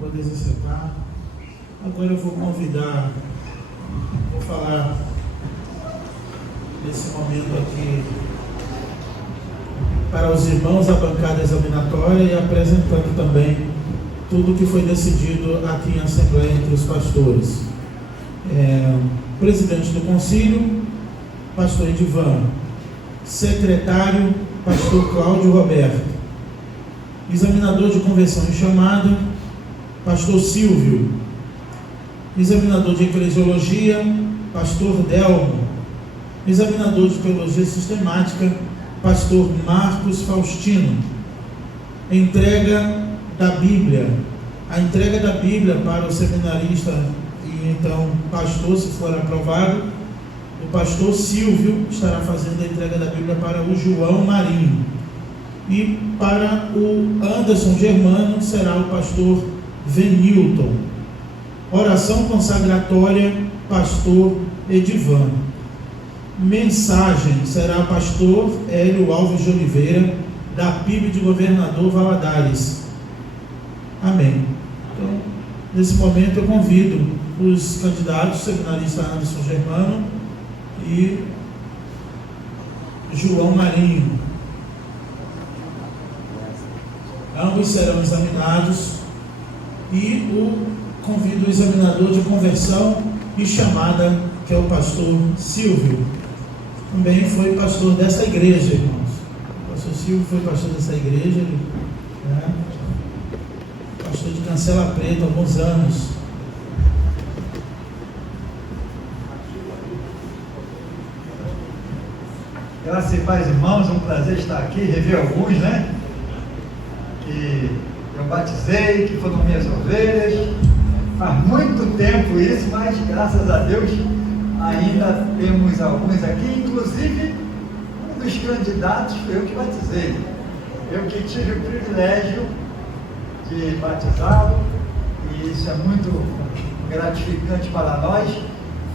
poder se sentar. Agora eu vou falar nesse momento aqui para os irmãos a bancada examinatória e apresentando também tudo que foi decidido aqui em Assembleia entre os pastores. Presidente do Concílio, pastor Edivan. Secretário, pastor Cláudio Roberto. Examinador de conversão e chamada, pastor Silvio. Examinador de eclesiologia, pastor Delmo. Examinador de teologia sistemática, pastor Marcos Faustino. Entrega da Bíblia. A entrega da Bíblia para o seminarista e então pastor, se for aprovado, o pastor Silvio estará fazendo a entrega da Bíblia para o João Marinho. E para o Anderson Germano será o pastor Venilton. Oração consagratória, pastor Edivan. Mensagem será pastor Hélio Alves de Oliveira, da PIB de Governador Valadares. Amém. Então, nesse momento eu convido os candidatos, seminarista Anderson Germano e João Marinho. Ambos serão examinados e convido o examinador de conversão e chamada, que é o pastor Silvio. Também foi pastor dessa igreja, irmãos. O pastor Silvio foi pastor dessa igreja, pastor de Cancela Preta há alguns anos. Graças e paz, irmãos, é um prazer estar aqui, rever alguns, que eu batizei, que foram minhas ovelhas. Faz muito tempo isso, mas graças a Deus ainda temos alguns aqui, inclusive um dos candidatos foi eu que batizei. Eu que tive o privilégio de batizá-lo, e isso é muito gratificante para nós,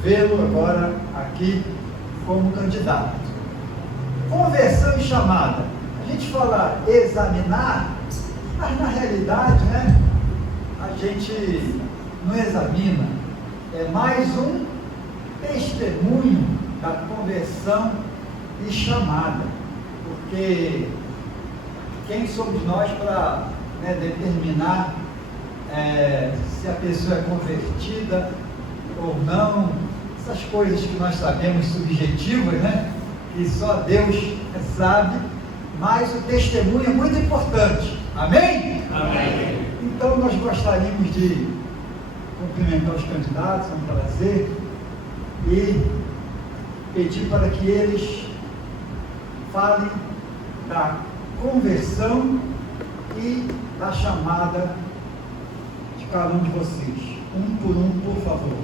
vê-lo agora aqui como candidato. Conversão e chamada. A gente fala examinar, mas na realidade, a gente não examina, é mais um testemunho da conversão e chamada, porque quem somos nós para determinar se a pessoa é convertida ou não, essas coisas que nós sabemos subjetivas, que só Deus sabe, mas o testemunho é muito importante. Amém? Amém. Então nós gostaríamos de cumprimentar os candidatos, é um prazer, e pedir para que eles falem da conversão e da chamada de cada um de vocês, um por um, por favor.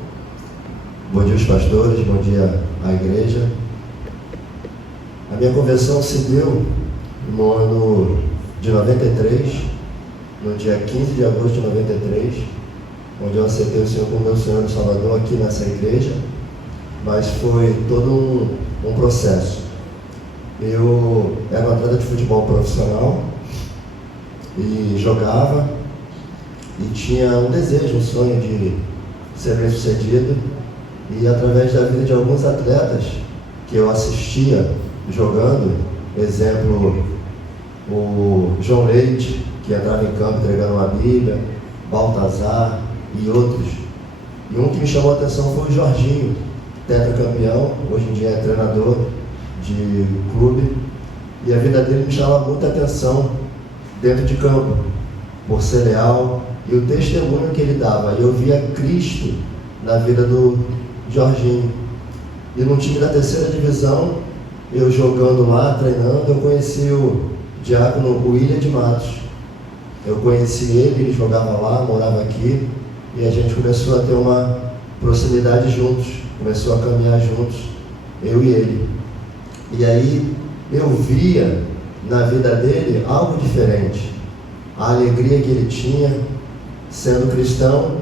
Bom dia aos pastores, bom dia à igreja. A minha conversão se deu no ano de 93, no dia 15 de agosto de 93, onde eu aceitei o Senhor como meu Senhor e Salvador aqui nessa igreja, mas foi todo um processo. Eu era um atleta de futebol profissional e jogava e tinha um desejo, um sonho de ser bem sucedido, e através da vida de alguns atletas que eu assistia jogando, exemplo, o João Leite, que entrava em campo entregando uma Bíblia, Baltazar e outros. E um que me chamou a atenção foi o Jorginho, tetracampeão, hoje em dia é treinador de clube, e a vida dele me chamava muita atenção dentro de campo, por ser leal e o testemunho que ele dava. E eu via Cristo na vida do Jorginho. E no time da terceira divisão, eu jogando lá, treinando, eu conheci o diácono William de Matos. Eu conheci ele jogava lá, morava aqui, e a gente começou a ter uma proximidade juntos, começou a caminhar juntos, eu e ele. E aí eu via na vida dele algo diferente, a alegria que ele tinha sendo cristão,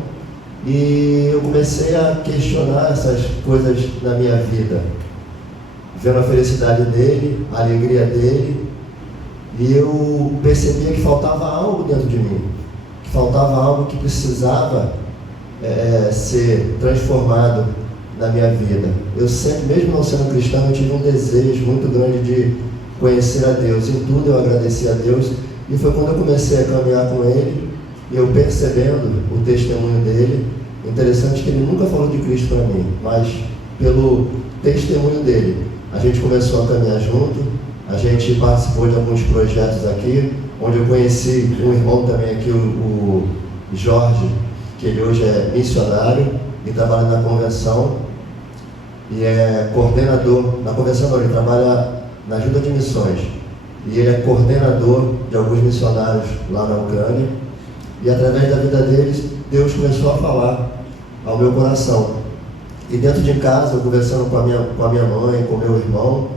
e eu comecei a questionar essas coisas na minha vida, vendo a felicidade dele, a alegria dele, e eu percebia que faltava algo dentro de mim, que faltava algo que precisava ser transformado na minha vida. Eu sempre, mesmo não sendo cristão, eu tive um desejo muito grande de conhecer a Deus. Em tudo eu agradeci a Deus, e foi quando eu comecei a caminhar com Ele, e eu percebendo o testemunho dele. Interessante que ele nunca falou de Cristo para mim, mas pelo testemunho dele, a gente começou a caminhar junto, a gente participou de alguns projetos aqui, onde eu conheci um irmão também aqui, o Jorge, que ele hoje é missionário e trabalha na convenção, e é coordenador, na convenção não, ele trabalha na ajuda de missões, e ele é coordenador de alguns missionários lá na Ucrânia, e através da vida deles, Deus começou a falar ao meu coração. E dentro de casa, eu conversando com a minha mãe, com o meu irmão,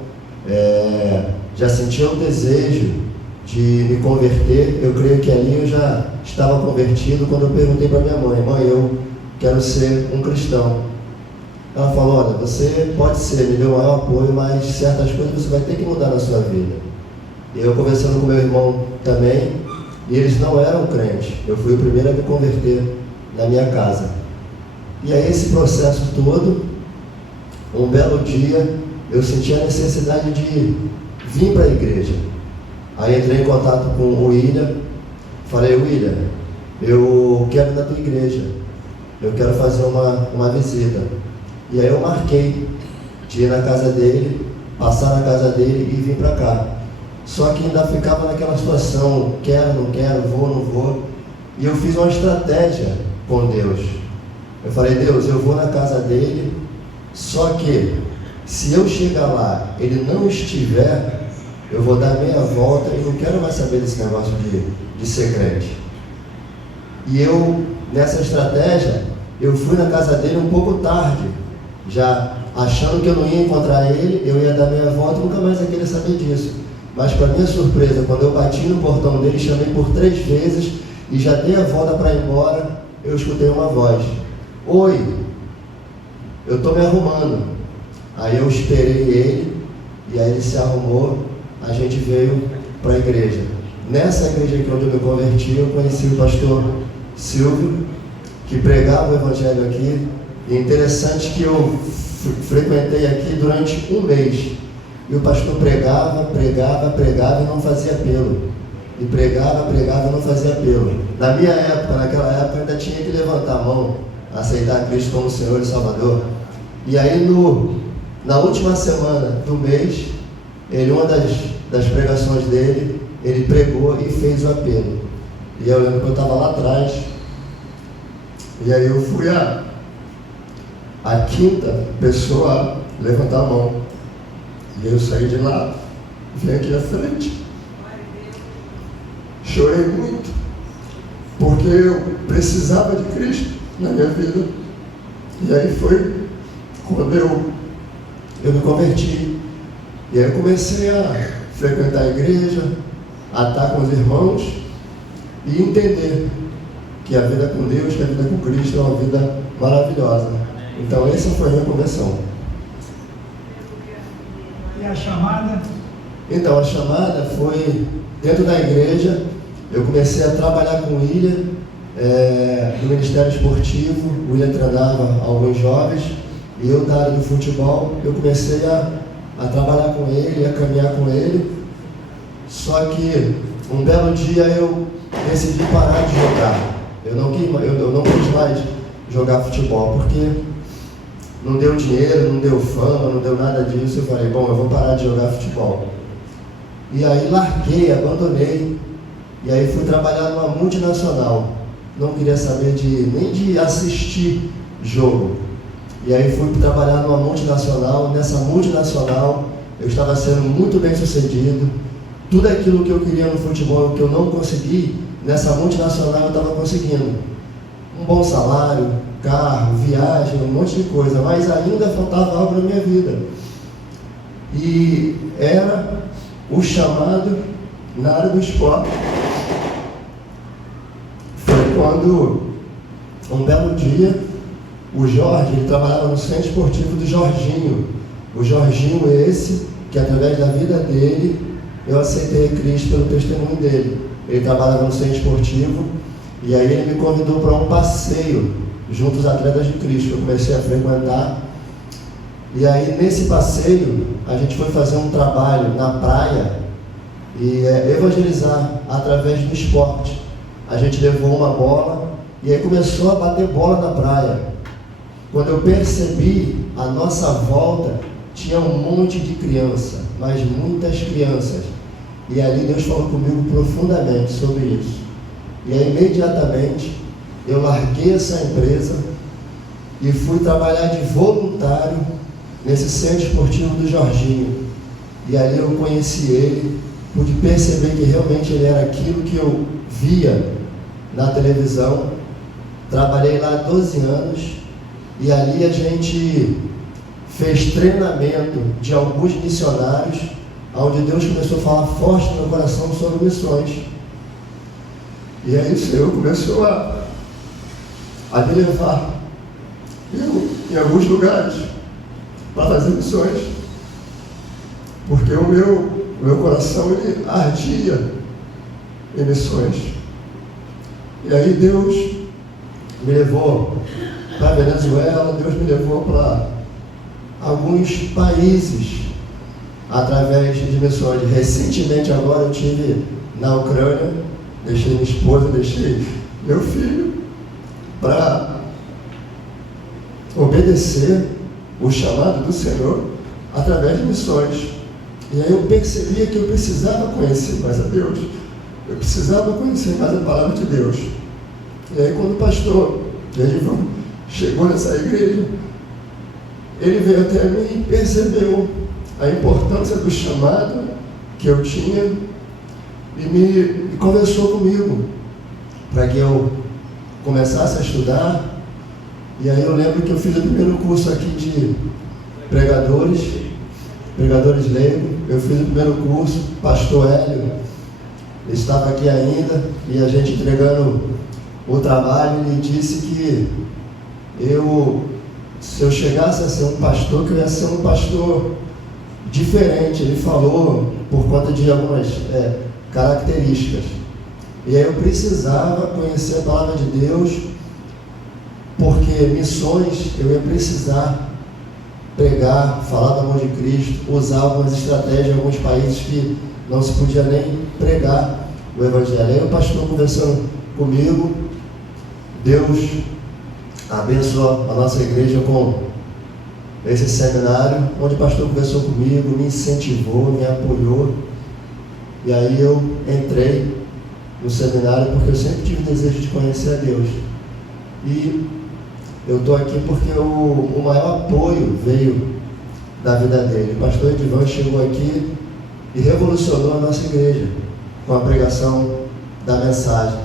já sentia o desejo de me converter. Eu creio que ali eu já estava convertido quando eu perguntei para minha mãe: mãe, eu quero ser um cristão. Ela falou: olha, você pode ser, me deu o maior apoio, mas certas coisas você vai ter que mudar na sua vida. E eu conversando com meu irmão também, e eles não eram crentes. Eu fui o primeiro a me converter na minha casa. E aí esse processo todo, um belo dia, eu senti a necessidade de vir para a igreja. Aí entrei em contato com o William, falei: William, eu quero ir na tua igreja, eu quero fazer uma visita. E aí eu marquei de ir na casa dele, passar na casa dele e vir para cá. Só que ainda ficava naquela situação: quero, não quero, vou, não vou. E eu fiz uma estratégia com Deus. Eu falei: Deus, eu vou na casa dele, só que se eu chegar lá, ele não estiver, eu vou dar meia volta e não quero mais saber desse negócio de ser crente. E eu, nessa estratégia, eu fui na casa dele um pouco tarde, já achando que eu não ia encontrar ele, eu ia dar meia volta e nunca mais ia querer saber disso. Mas para minha surpresa, quando eu bati no portão dele, chamei por 3 vezes e já dei a volta para ir embora, eu escutei uma voz: oi, eu estou me arrumando. Aí eu esperei ele, e aí ele se arrumou, a gente veio para a igreja. Nessa igreja aqui onde eu me converti, eu conheci o pastor Silvio, que pregava o evangelho aqui. E é interessante que eu frequentei aqui durante um mês. E o pastor pregava e não fazia apelo. E pregava e não fazia apelo. Naquela época, ainda tinha que levantar a mão, aceitar Cristo como Senhor e Salvador. E aí, na última semana do mês, uma das pregações dele, ele pregou e fez o apelo. E eu lembro que eu estava lá atrás, e aí eu fui a 5ª pessoa a levantar a mão. E eu saí de lá, vim aqui à frente. Chorei muito, porque eu precisava de Cristo na minha vida. E aí foi quando eu me converti. E aí eu comecei a frequentar a igreja, a estar com os irmãos e entender que a vida com Deus, que a vida com Cristo é uma vida maravilhosa. Então essa foi a minha conversão. E a chamada? Então a chamada foi dentro da igreja. Eu comecei a trabalhar com o William no Ministério Esportivo. O William treinava alguns jovens e eu, da área do futebol, eu comecei a trabalhar com ele, a caminhar com ele. Só que um belo dia eu decidi parar de jogar. Eu não quis mais jogar futebol, porque não deu dinheiro, não deu fama, não deu nada disso. Eu falei: bom, eu vou parar de jogar futebol. E aí larguei, abandonei, e aí fui trabalhar numa multinacional. Não queria saber nem de assistir jogo. E aí fui trabalhar numa multinacional. Nessa multinacional eu estava sendo muito bem sucedido. Tudo aquilo que eu queria no futebol, que eu não consegui, nessa multinacional eu estava conseguindo. Um bom salário, carro, viagem, um monte de coisa, mas ainda faltava algo na minha vida. E era o chamado na área do esporte. Foi quando, um belo dia, o Jorge, ele trabalhava no centro esportivo do Jorginho. O Jorginho esse, que através da vida dele, eu aceitei Cristo pelo testemunho dele. Ele trabalhava no centro esportivo E aí ele me convidou para um passeio junto aos Atletas de Cristo, que eu comecei a frequentar. E aí nesse passeio a gente foi fazer um trabalho na praia e evangelizar através do esporte. A gente levou uma bola e aí começou a bater bola na praia. Quando eu percebi, a nossa volta tinha um monte de criança, mas muitas crianças. E ali Deus falou comigo profundamente sobre isso. E aí imediatamente eu larguei essa empresa e fui trabalhar de voluntário nesse centro esportivo do Jorginho. E ali eu conheci ele, pude perceber que realmente ele era aquilo que eu via na televisão. Trabalhei lá 12 anos e ali a gente fez treinamento de alguns missionários, onde Deus começou a falar forte no meu coração sobre missões. E aí o Senhor começou a me levar em alguns lugares para fazer missões, porque o meu coração ele ardia em missões. E aí Deus me levou para a Venezuela, Deus me levou para alguns países através de missões. Recentemente agora eu estive na Ucrânia, deixei minha esposa, deixei meu filho para obedecer o chamado do Senhor através de missões. E aí eu percebia que eu precisava conhecer mais a Deus, eu precisava conhecer mais a palavra de Deus. E aí quando o pastor Edivão chegou nessa igreja, ele veio até mim e percebeu a importância do chamado que eu tinha e me conversou comigo para que eu começasse a estudar. E aí eu lembro que eu fiz o primeiro curso aqui de pregadores leigos. Eu fiz o primeiro curso, pastor Hélio estava aqui ainda, e a gente entregando o trabalho, ele disse que se eu chegasse a ser um pastor, que eu ia ser um pastor diferente. Ele falou por conta de algumas características. E aí eu precisava conhecer a palavra de Deus, porque missões eu ia precisar pregar, falar do amor de Cristo, usar algumas estratégias em alguns países que não se podia nem pregar o Evangelho. Aí o pastor conversando comigo, Deus abençoou a nossa igreja com esse seminário, onde o pastor conversou comigo, me incentivou, me apoiou. E aí eu entrei no seminário porque eu sempre tive desejo de conhecer a Deus. E eu estou aqui porque o maior apoio veio da vida dele. O pastor Edivão chegou aqui e revolucionou a nossa igreja com a pregação da mensagem.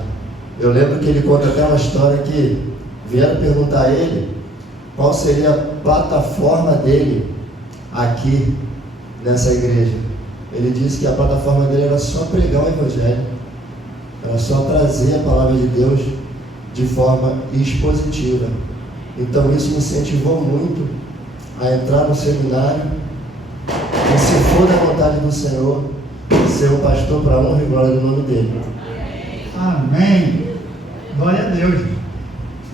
Eu lembro que ele conta até uma história que vieram perguntar a ele qual seria a plataforma dele aqui nessa igreja. Ele disse que a plataforma dele era só pregar o Evangelho, era só trazer a palavra de Deus de forma expositiva. Então isso me incentivou muito a entrar no seminário e, se for da vontade do Senhor, ser um pastor para a honra e glória do nome dele. Amém. Glória a Deus.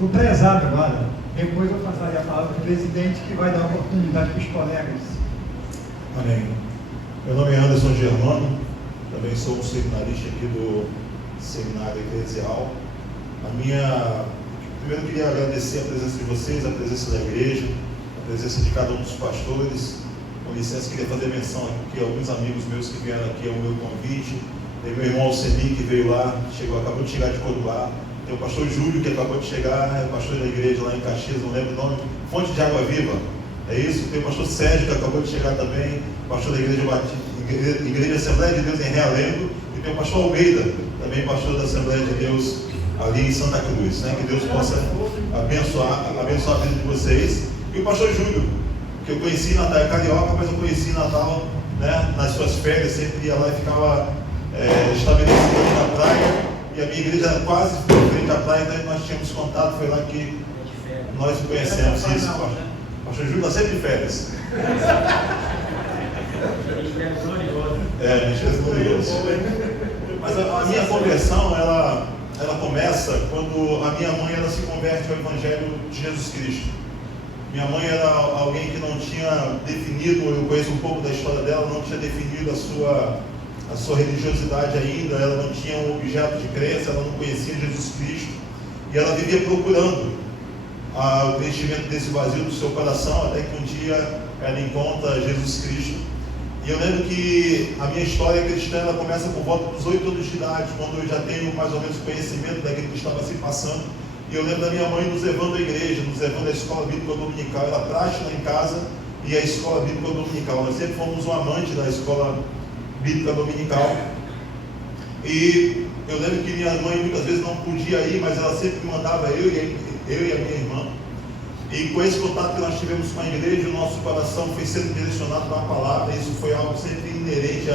O prezado agora, depois eu passaria a palavra para o presidente, que vai dar oportunidade para os colegas. Amém. Meu nome é Anderson Germano, também sou um seminarista aqui do Seminário Eclesial. Primeiro eu queria agradecer a presença de vocês, a presença da igreja, a presença de cada um dos pastores. Com licença, queria fazer menção aqui a alguns amigos meus que vieram aqui ao meu convite. Tem meu irmão Alceni, que veio lá, acabou de chegar de Coruá. Tem o pastor Júlio, que acabou de chegar, é pastor da igreja lá em Caxias, não lembro o nome, Fonte de Água Viva, é isso? Tem o pastor Sérgio, que acabou de chegar também, pastor da Igreja Assembleia de Deus em Realengo, e tem o pastor Almeida, também pastor da Assembleia de Deus ali em Santa Cruz, né? Que Deus possa abençoar a vida de vocês. E o pastor Júlio, que eu conheci em Natal, é carioca, mas eu conheci em Natal, né? Nas suas férias, sempre ia lá e ficava estabelecido ali na praia. E a minha igreja era quase frente à praia, então nós tínhamos contato, foi lá que nós conhecemos isso. Pastor Júlio está sempre de férias. Mas a minha conversão, ela ela começa quando a minha mãe ela se converte ao Evangelho de Jesus Cristo. Minha mãe era alguém que não tinha definido, eu conheço um pouco da história dela, não tinha definido a sua religiosidade ainda, ela não tinha um objeto de crença, ela não conhecia Jesus Cristo, e ela vivia procurando o preenchimento desse vazio do seu coração, até que um dia ela encontra Jesus Cristo. E eu lembro que a minha história cristã ela começa por volta dos 8 anos de idade, quando eu já tenho mais ou menos conhecimento daquilo que estava se passando. E eu lembro da minha mãe nos levando à igreja, nos levando à escola bíblica dominical. Ela praxe lá em casa e a escola bíblica dominical. Nós sempre fomos um amante da escola bíblica dominical. E eu lembro que minha mãe muitas vezes não podia ir, mas ela sempre mandava eu e a minha irmã. E com esse contato que nós tivemos com a igreja, o nosso coração foi sendo direcionado para a palavra. Isso foi algo sempre inerente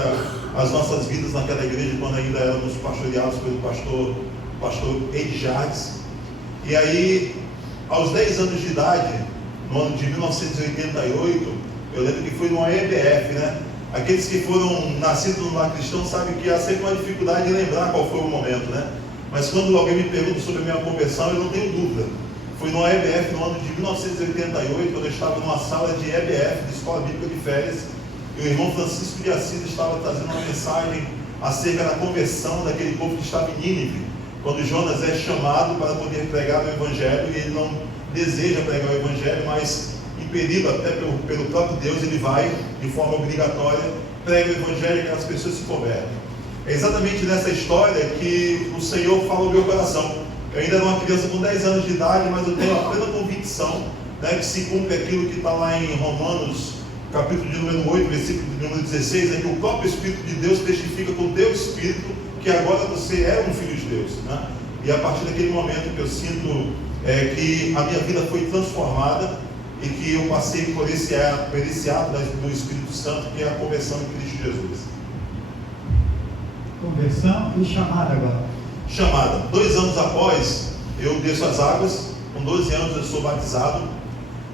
às nossas vidas naquela igreja, quando ainda éramos pastoreados pelo pastor Ed Jardes. E aí, aos 10 anos de idade, no ano de 1988, eu lembro que foi numa EBF, né? Aqueles que foram nascidos no lar cristão sabem que há sempre uma dificuldade de lembrar qual foi o momento, né? Mas quando alguém me pergunta sobre a minha conversão, eu não tenho dúvida. Foi no EBF no ano de 1988, quando eu estava numa sala de EBF, de Escola Bíblica de Férias, e o irmão Francisco de Assis estava trazendo uma mensagem acerca da conversão daquele povo que estava em Nínive, quando Jonas é chamado para poder pregar o Evangelho, e ele não deseja pregar o Evangelho, mas impedido até pelo próprio Deus, ele vai, de forma obrigatória, prega o Evangelho e aquelas pessoas se convertem. É exatamente nessa história que o Senhor fala ao meu coração. Eu ainda era uma criança com 10 anos de idade, mas eu tenho a plena convicção, né, que se cumpre aquilo que está lá em Romanos, capítulo de número 8, versículo de número 16, em que o próprio Espírito de Deus testifica com o teu Espírito que agora você é um filho de Deus, né? E a partir daquele momento que eu sinto que a minha vida foi transformada e que eu passei por esse ato do Espírito Santo, que é a conversão em Cristo Jesus. Conversão e chamada agora. Chamada. 2 anos após, eu desço as águas. Com 12 anos eu sou batizado.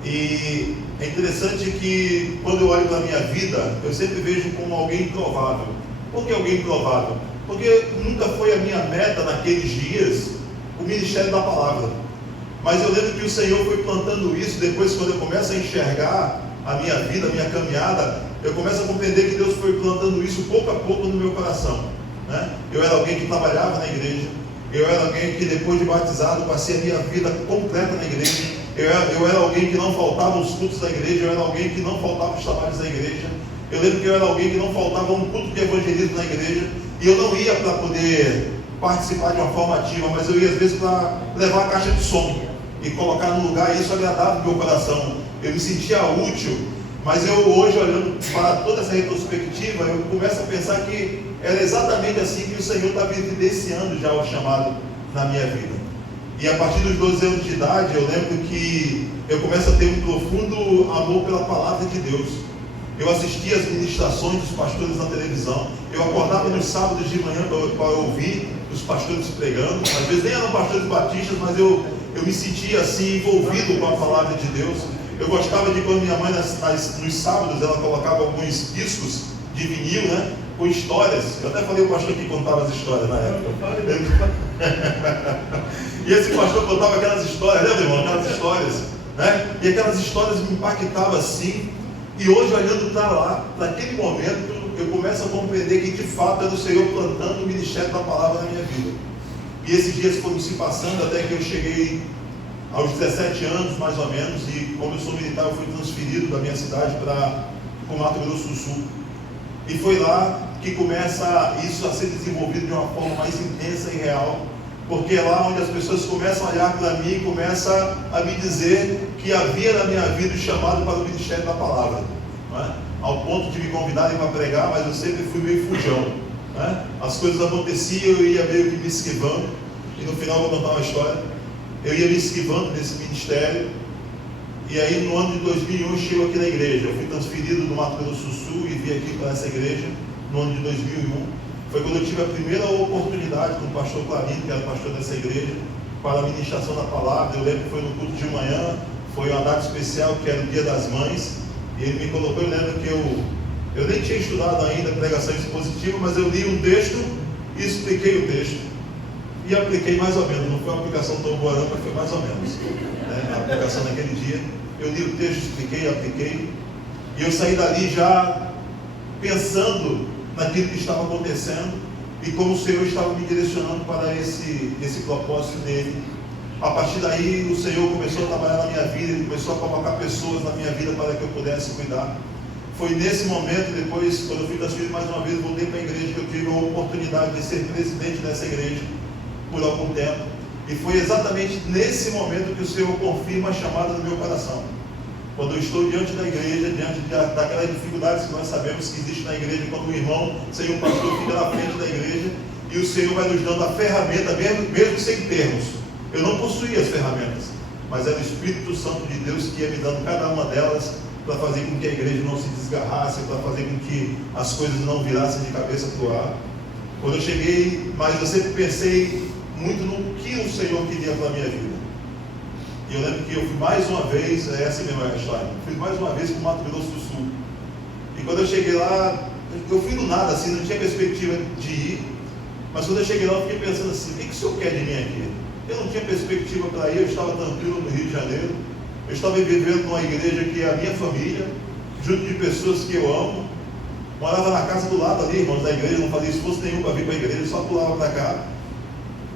E é interessante que quando eu olho para a minha vida, eu sempre vejo como alguém improvável. Por que alguém improvável? Porque nunca foi a minha meta naqueles dias o ministério da palavra. Mas eu lembro que o Senhor foi plantando isso. Depois, quando eu começo a enxergar a minha vida, a minha caminhada, eu começo a compreender que Deus foi plantando isso pouco a pouco no meu coração, né? Eu era alguém que trabalhava na igreja. Eu era alguém que depois de batizado passei a minha vida completa na igreja. Eu era alguém que não faltava os cultos da igreja. Eu era alguém que não faltava os trabalhos da igreja. Eu lembro que eu era alguém que não faltava um culto de evangelismo na igreja. E eu não ia para poder participar de uma forma ativa, mas eu ia às vezes para levar a caixa de som e colocar no lugar, e isso agradava o meu coração. Eu me sentia útil. Mas eu hoje, olhando para toda essa retrospectiva, eu começo a pensar que era exatamente assim que o Senhor estava evidenciando já o chamado na minha vida. E a partir dos 12 anos de idade, eu lembro que eu começo a ter um profundo amor pela palavra de Deus. Eu assistia às ministrações dos pastores na televisão. Eu acordava nos sábados de manhã para ouvir os pastores pregando. Às vezes nem eram pastores batistas, mas eu me sentia assim envolvido com a palavra de Deus. Eu gostava de quando minha mãe nos sábados ela colocava alguns discos de vinil, né, com histórias. Eu até falei o pastor que contava as histórias na época. E esse pastor contava aquelas histórias, lembra, irmão? Aquelas histórias, né? E aquelas histórias me impactavam assim. E hoje, olhando para lá, naquele momento, eu começo a compreender que de fato era o Senhor plantando o ministério da palavra na minha vida. E esses dias foram se passando até que eu cheguei aos 17 anos, mais ou menos, e como eu sou militar, eu fui transferido da minha cidade para o Mato Grosso do Sul. E foi lá que começa isso a ser desenvolvido de uma forma mais intensa e real, porque é lá onde as pessoas começam a olhar para mim e começam a me dizer que havia na minha vida o chamado para o ministério da palavra, não é? Ao ponto de me convidarem para pregar, mas eu sempre fui meio fujão, né? As coisas aconteciam, eu ia meio que me esquivando, e no final vou contar uma história. Eu ia me esquivando desse ministério, e aí no ano de 2001 eu chego aqui na igreja. Eu fui transferido do Mato Grosso do Sul e vim aqui para essa igreja no ano de 2001. Foi quando eu tive a primeira oportunidade com o pastor Clarinho, que era pastor dessa igreja, para a ministração da palavra. Eu lembro que foi no culto de manhã, foi uma data especial que era o Dia das Mães, e ele me colocou. Eu lembro que eu nem tinha estudado ainda pregação expositiva, mas eu li um texto e expliquei o texto. e apliquei mais ou menos. Não foi uma aplicação tão boa não, mas foi mais ou menos, né? A aplicação naquele dia. Eu li o texto, expliquei, apliquei, e eu saí dali já pensando naquilo que estava acontecendo e como o Senhor estava me direcionando para esse propósito dele. A partir daí o Senhor começou a trabalhar na minha vida, Ele começou a colocar pessoas na minha vida para que eu pudesse cuidar. Foi nesse momento, depois, quando eu fui transferido mais uma vez, voltei para a igreja, que eu tive a oportunidade de ser presidente dessa igreja por algum tempo. E foi exatamente nesse momento que o Senhor confirma a chamada do meu coração. Quando eu estou diante da igreja, diante daquelas dificuldades que nós sabemos que existe na igreja, quando um irmão, sem um pastor, fica na frente da igreja, e o Senhor vai nos dando a ferramenta, mesmo sem termos. Eu não possuía as ferramentas, mas era o Espírito Santo de Deus que ia me dando cada uma delas para fazer com que a igreja não se desgarrasse, para fazer com que as coisas não virassem de cabeça para o ar. Quando eu cheguei, mas eu sempre pensei muito no que o Senhor queria para a minha vida. E eu lembro que eu fui mais uma vez, essa mesmo é a história, fui mais uma vez para o Mato Grosso do Sul. E quando eu cheguei lá, eu fui do nada, assim, não tinha perspectiva de ir, mas quando eu cheguei lá, eu fiquei pensando assim, o que o Senhor quer de mim aqui? Eu não tinha perspectiva para ir, eu estava tranquilo no Rio de Janeiro, eu estava vivendo numa igreja que é a minha família, junto de pessoas que eu amo, morava na casa do lado ali, irmãos, da igreja, não fazia esforço nenhum para vir para a igreja, só pulava para cá.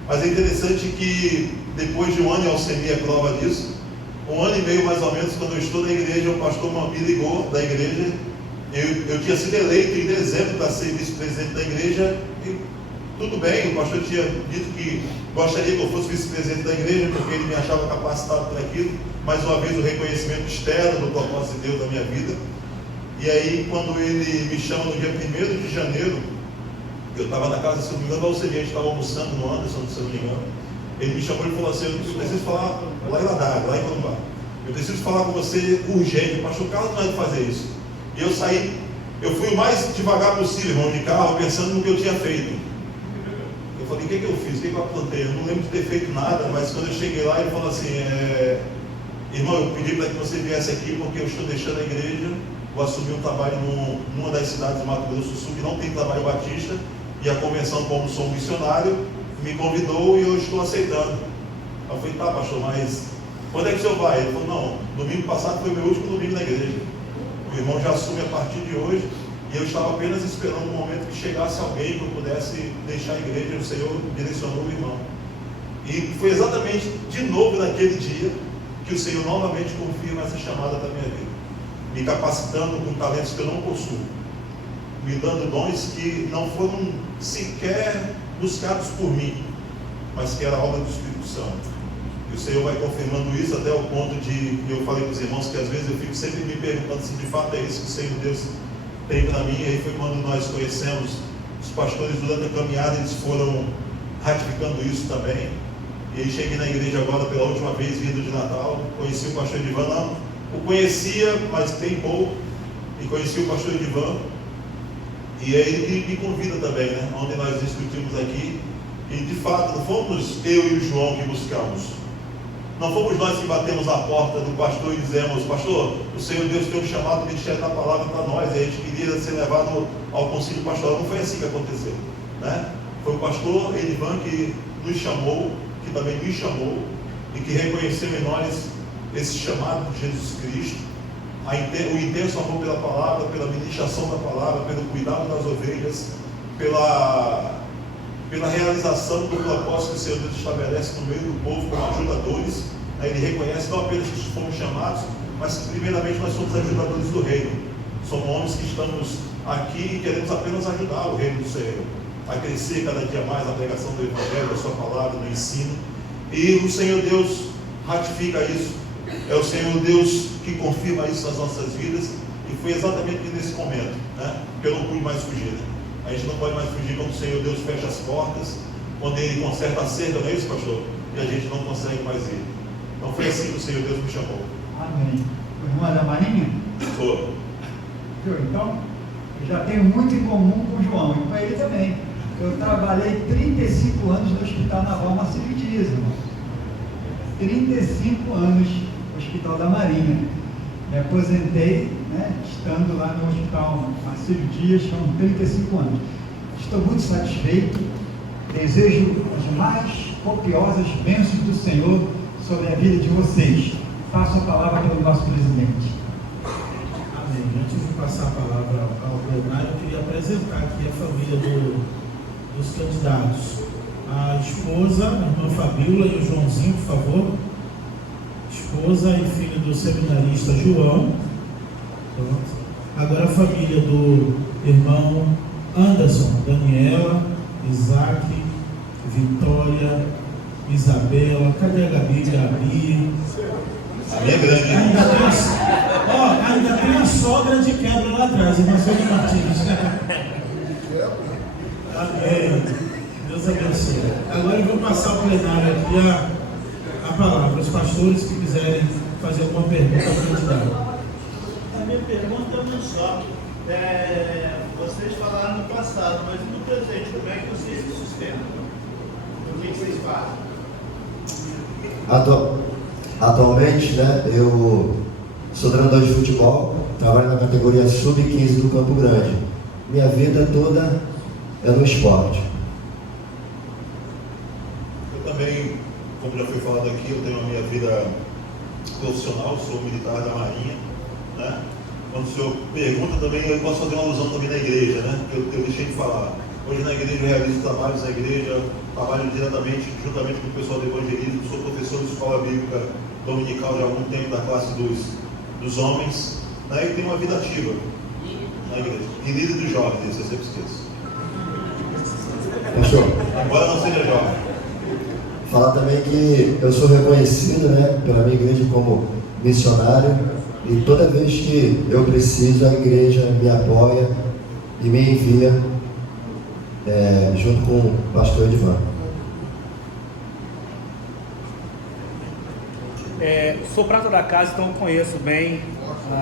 Mas é interessante que depois de um ano, e Alcemir é prova disso, 1 ano e meio mais ou menos, quando eu estou na igreja, o pastor me ligou da igreja, eu tinha sido eleito em dezembro para ser vice-presidente da igreja, e tudo bem, o pastor tinha dito que gostaria que eu fosse vice-presidente da igreja, porque ele me achava capacitado para aquilo, mais uma vez o reconhecimento externo do propósito de Deus na minha vida. E aí, quando ele me chama no dia 1º de janeiro, eu estava na casa, se não me engano, do Alcemir, a gente estava almoçando no Anderson, se não me engano, ele me chamou e falou assim, eu preciso falar lá em Ladaga, lá em Corumbá, eu preciso falar com você urgente, o pastor Carlos não vai fazer isso. E eu saí, eu fui o mais devagar possível, irmão, de carro, pensando no que eu tinha feito. Eu falei, o que eu fiz, o que eu aprontei? Eu não lembro de ter feito nada, mas quando eu cheguei lá, ele falou assim, irmão, eu pedi para que você viesse aqui, porque eu estou deixando a igreja, vou assumir um trabalho numa das cidades do Mato Grosso do Sul, que não tem trabalho batista, e a convenção, como sou um missionário, me convidou e eu estou aceitando. Eu falei, tá, pastor, mas quando é que o senhor vai? Ele falou, não, domingo passado foi meu último domingo na igreja. O irmão já assume a partir de hoje, e eu estava apenas esperando um momento que chegasse alguém que eu pudesse deixar a igreja, e o Senhor direcionou o irmão. E foi exatamente de novo naquele dia que o Senhor novamente confirma essa chamada da minha vida, me capacitando com talentos que eu não possuo, me dando dons que não foram sequer buscados por mim, mas que era a obra do Espírito Santo. E o Senhor vai confirmando isso até o ponto de, eu falei para os irmãos que às vezes eu fico sempre me perguntando se de fato é isso que o Senhor Deus tem para mim. E aí foi quando nós conhecemos os pastores durante a caminhada, eles foram ratificando isso também. E aí cheguei na igreja agora pela última vez, vindo de Natal, conheci o pastor Edivan, não, o conhecia, mas bem pouco, e conheci o pastor Edivan, e é ele que me convida também, né? Onde nós discutimos aqui, e de fato não fomos eu e o João que buscamos, não fomos nós que batemos a porta do pastor e dizemos, pastor, o Senhor Deus tem um chamado ministério da palavra para nós, e a gente queria ser levado ao concílio pastoral. Não foi assim que aconteceu, né? Foi o pastor Edivan que nos chamou, que também me chamou, e que reconheceu em nós esse chamado de Jesus Cristo, o intenso amor pela palavra, pela ministração da palavra, pelo cuidado das ovelhas, pela realização do propósito que o Senhor Deus estabelece no meio do povo como ajudadores. Ele reconhece não apenas que fomos chamados, mas que primeiramente nós somos ajudadores do reino. Somos homens que estamos aqui e queremos apenas ajudar o reino do Senhor a crescer cada dia mais na pregação do Evangelho, da sua palavra, no ensino. E o Senhor Deus ratifica isso. É o Senhor Deus que confirma isso nas nossas vidas. E foi exatamente nesse momento, né, que eu não pude mais fugir, né? A gente não pode mais fugir quando o Senhor Deus fecha as portas, quando Ele conserta a cerca, não é isso, pastor? E a gente não consegue mais ir. Então foi assim que o Senhor Deus me chamou. Amém. O irmão da Marinha? Sou. Então, eu já tenho muito em comum com o João e com ele também. Eu trabalhei 35 anos no Hospital Naval Marcílio Dias, irmão. 35 anos no Hospital da Marinha. Me aposentei, né, estando lá no Hospital Marcílio Dias, são 35 anos. Estou muito satisfeito, Desejo as mais copiosas bênçãos do Senhor sobre a vida de vocês. Passo a palavra pelo nosso presidente. Amém. Antes de passar a palavra ao plenário, eu queria apresentar aqui a família dos candidatos. A esposa, a irmã Fabíola e o Joãozinho, por favor. Esposa e filho do seminarista João. Pronto. Agora a família do irmão Anderson, Daniela, Isaac, Vitória, Isabela. Cadê a Gabi? Gabi. A minha grande. Ainda tem a sogra de quebra lá atrás, irmã Sônia Martins. Amém. Deus abençoe. Agora eu vou passar ao plenário aqui a palavra. Os pastores que quiserem fazer alguma pergunta ao candidato. A minha pergunta é muito só. Vocês falaram no passado, mas no presente, como é que vocês se sustentam? O que vocês fazem? Atualmente, né, eu sou treinador de futebol, trabalho na categoria sub-15 do Campo Grande. Minha vida toda é no esporte. Eu também, como já foi falado aqui, eu tenho a minha vida profissional, sou militar da Marinha, né? Quando o senhor pergunta também, eu posso fazer uma alusão também na igreja, né? Que eu deixei de falar. Hoje na igreja eu realizo trabalhos na igreja, trabalho diretamente, juntamente com o pessoal do evangelismo, sou professor de escola bíblica dominical de algum tempo, da classe dos homens, né? E tenho uma vida ativa na igreja. E líder dos jovens, isso eu sempre esqueço. Pastor, Embora não seja jovem. falar também que eu sou reconhecido, né, pela minha igreja como missionário, e toda vez que eu preciso, a igreja me apoia e me envia junto com o pastor Edivan. Sou prata da casa, então conheço bem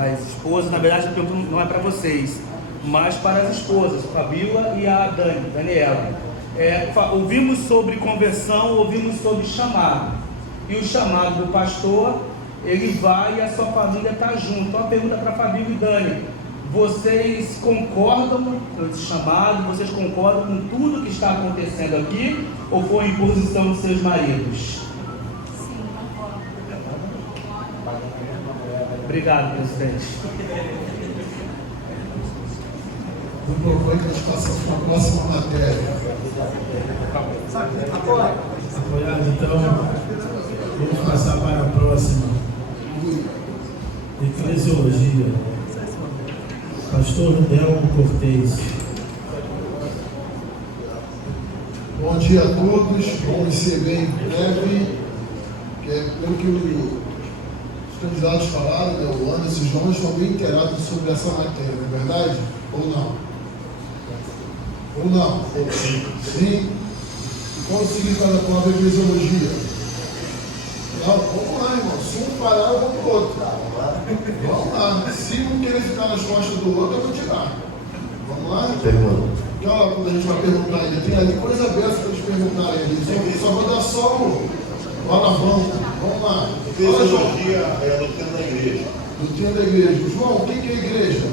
as esposas. Na verdade, a pergunta não é para vocês, mas para as esposas, Fabíola e a Daniela. Ouvimos sobre conversão, ouvimos sobre chamado. E o chamado do pastor, ele vai e a sua família está junto. Então a pergunta para Fabíola e Dani: vocês concordam com esse chamado? Vocês concordam com tudo que está acontecendo aqui? Ou foi imposição dos seus maridos? Sim, concordo. Obrigado, presidente. O importante é a situação para a próxima matéria. Apoiado, então, vamos passar para a próxima. Eclesiologia. Pastor Delmo Cortez. Bom dia a todos, vamos ser bem breve, pelo que os candidatos falaram, né, o Anderson e o João estão bem inteirados sobre essa matéria, não é verdade? Ou não? Ou não? Sim. Sim? E qual o significado da palavra eclesiologia? Não, vamos lá, irmão. Se um parar, eu vou pro outro. Vamos lá. Se um querer ficar nas costas do outro, eu vou tirar. Vamos lá? Pergunta. Porque olha, quando a gente vai perguntar ainda, tem ali coisa aberta para eles perguntarem ali. Só vou dar só o alavanco. Vamos lá. Eclesiologia é a doutrina da igreja. Doutrina da igreja. João, o que é igreja?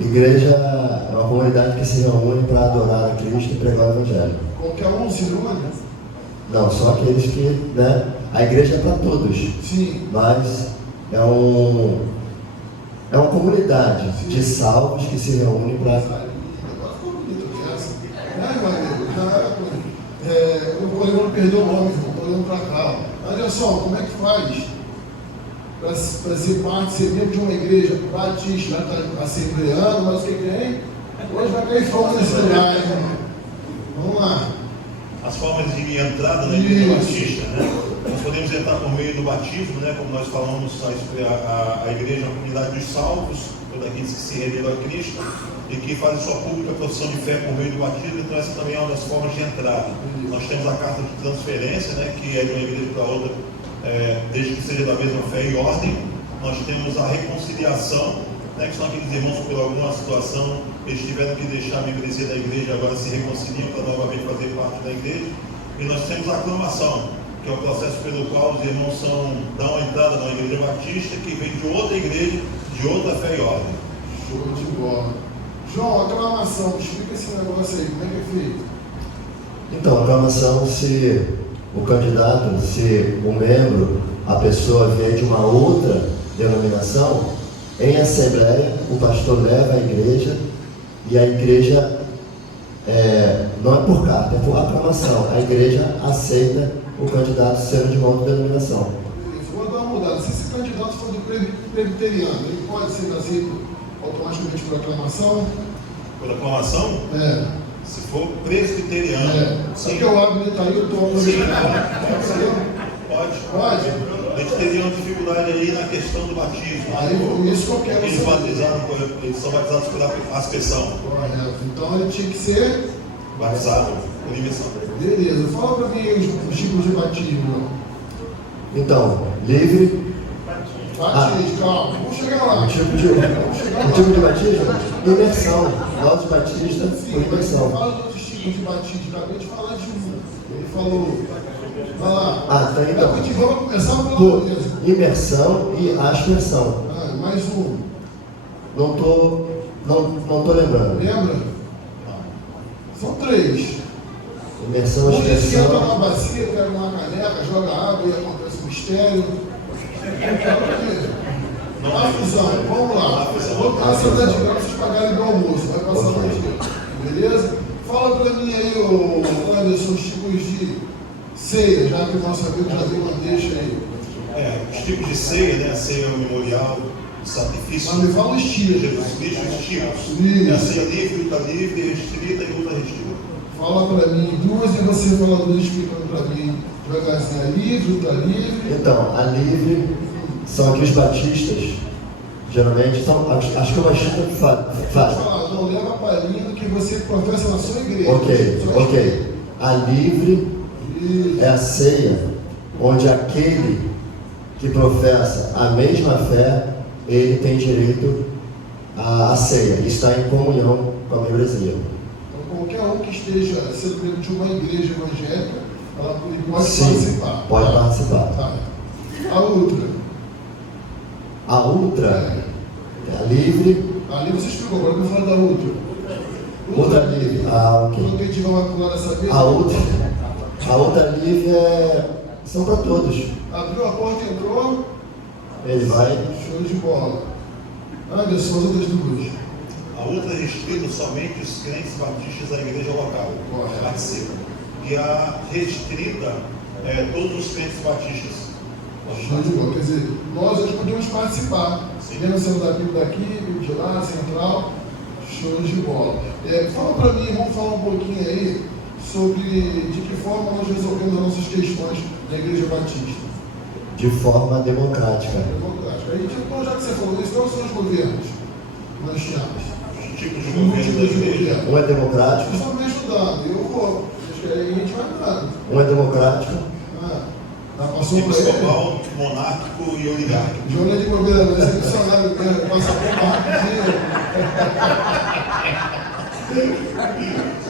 Igreja é uma comunidade que se reúne para adorar a Cristo e pregar o Evangelho. Qualquer um se reúne? Não, só aqueles que, né? A igreja é para todos. Sim. Mas é uma comunidade de salvos que se reúnem para. Agora ficou bonito que essa. Ai, Maria, eu vou levando, perdeu o nome, estou olhando para cá. Olha só, como é que faz para ser parte, ser membro de uma igreja batista, está assembleando, mas o que tem? Hoje vai cair fogo nesse lugar, hein? Vamos lá. As formas de entrada na igreja batista, né? Nós podemos entrar por meio do batismo, né? Como nós falamos, a igreja é uma comunidade dos salvos, todos aqueles que se renderam a Cristo e que fazem sua pública profissão de fé por meio do batismo. Então essa também é uma das formas de entrada. Nós temos a carta de transferência, né? Que é de uma igreja para outra, desde que seja da mesma fé e ordem. Nós temos a reconciliação, né? Que são aqueles irmãos que por alguma situação eles tiveram que deixar a membresia da igreja e agora se reconciliam para novamente fazer parte da igreja. E nós temos a aclamação, que é o processo pelo qual os irmãos dão a entrada na igreja batista, que vem de outra igreja, de outra fé e ordem. Show de bola. João, aclamação, explica esse negócio aí, como é que é feito? Então, aclamação, se o candidato, se o membro, a pessoa vier de uma outra denominação, em assembleia, o pastor leva a igreja e a igreja, não é por carta, é por aclamação. A igreja aceita o candidato sendo de uma outra denominação. Vou dar uma mudada. Se esse candidato for do presbiteriano, ele pode ser aceito automaticamente por aclamação? Por aclamação? É. Se for presbiteriano. Só que eu abro ele aí, eu estou Pode. A gente teria uma dificuldade aí na questão do batismo. Aí, isso que eu quero eles são batizados pela aspersão. Correto. Então ele tinha que ser Batizado por imersão. Beleza. Fala para mim os tipos de batismo. Então, livre. Batismo, calma. Vamos chegar lá. O tipo de batismo? Imersão. Nós batistas por imersão. Fala de outros tipos de batismo. Acabei de falar de um. Ele falou. Vai lá. Tá, então. Vamos começar Por beleza. imersão e aspersão. Mais um. Não tô lembrando. Lembra? São 3. Imersão, Você entra aspersão. na bacia, pega uma caneca, joga água e acontece um mistério. A fusão, vamos lá. Vou passar das de vocês pagarem do almoço, vai passar mais tempo. Beleza? Fala pra mim aí, Anderson, os tipos de ceia, já que o nosso amigo já deu uma deixa aí. Os tipos de ceia, né? A ceia é o memorial, o sacrifício. Mas me fala os tipos. Jesus Cristo, os tipos. Isso. É a ceia livre, luta livre, restrita e luta restrita. Fala pra mim duas e você fala duas explicando pra mim. Devagarzinho, a livre, luta livre. Então, a livre são aqui os batistas. Geralmente são. Acho que o batista faz. Não leva a palhinha do que você professa na sua igreja. Ok. A livre é a ceia onde aquele que professa a mesma fé, ele tem direito à ceia, está em comunhão com a membresia. Então, qualquer um que esteja sendo membro de uma igreja evangélica, ele pode Sim, participar. pode participar. Tá. A outra. A outra é a livre. Ali você explicou, agora eu vou falar da outra. Outra livre. Ok. Quando a gente vai pular dessa vez. A outra livre são para todos. Abriu a porta, entrou. Ele vai. Show de bola. Anderson, as outras duas. A outra é restrita somente os crentes batistas da igreja local. Participam. E a restrita é todos os crentes batistas. Show de bola. Quer dizer, nós podemos participar. Mesmo sendo da Bíblia daqui, Bíblia de lá, central. Show de bola. Fala para mim, vamos falar um pouquinho aí sobre de que forma nós resolvemos as nossas questões na Igreja Batista. De forma democrática. Democrática. Aí, então, já que você falou isso, quais são os governos que nós tínhamos? Os tipos de governo da igreja. Um é democrático. Vocês estão me ajudando, eu vou. Acho que aí a gente vai dando. Um é democrático. Passou para ele. Episcopal, monárquico e oligárquico. Joana de governador, esse é missionário mesmo, passa por rapidinho.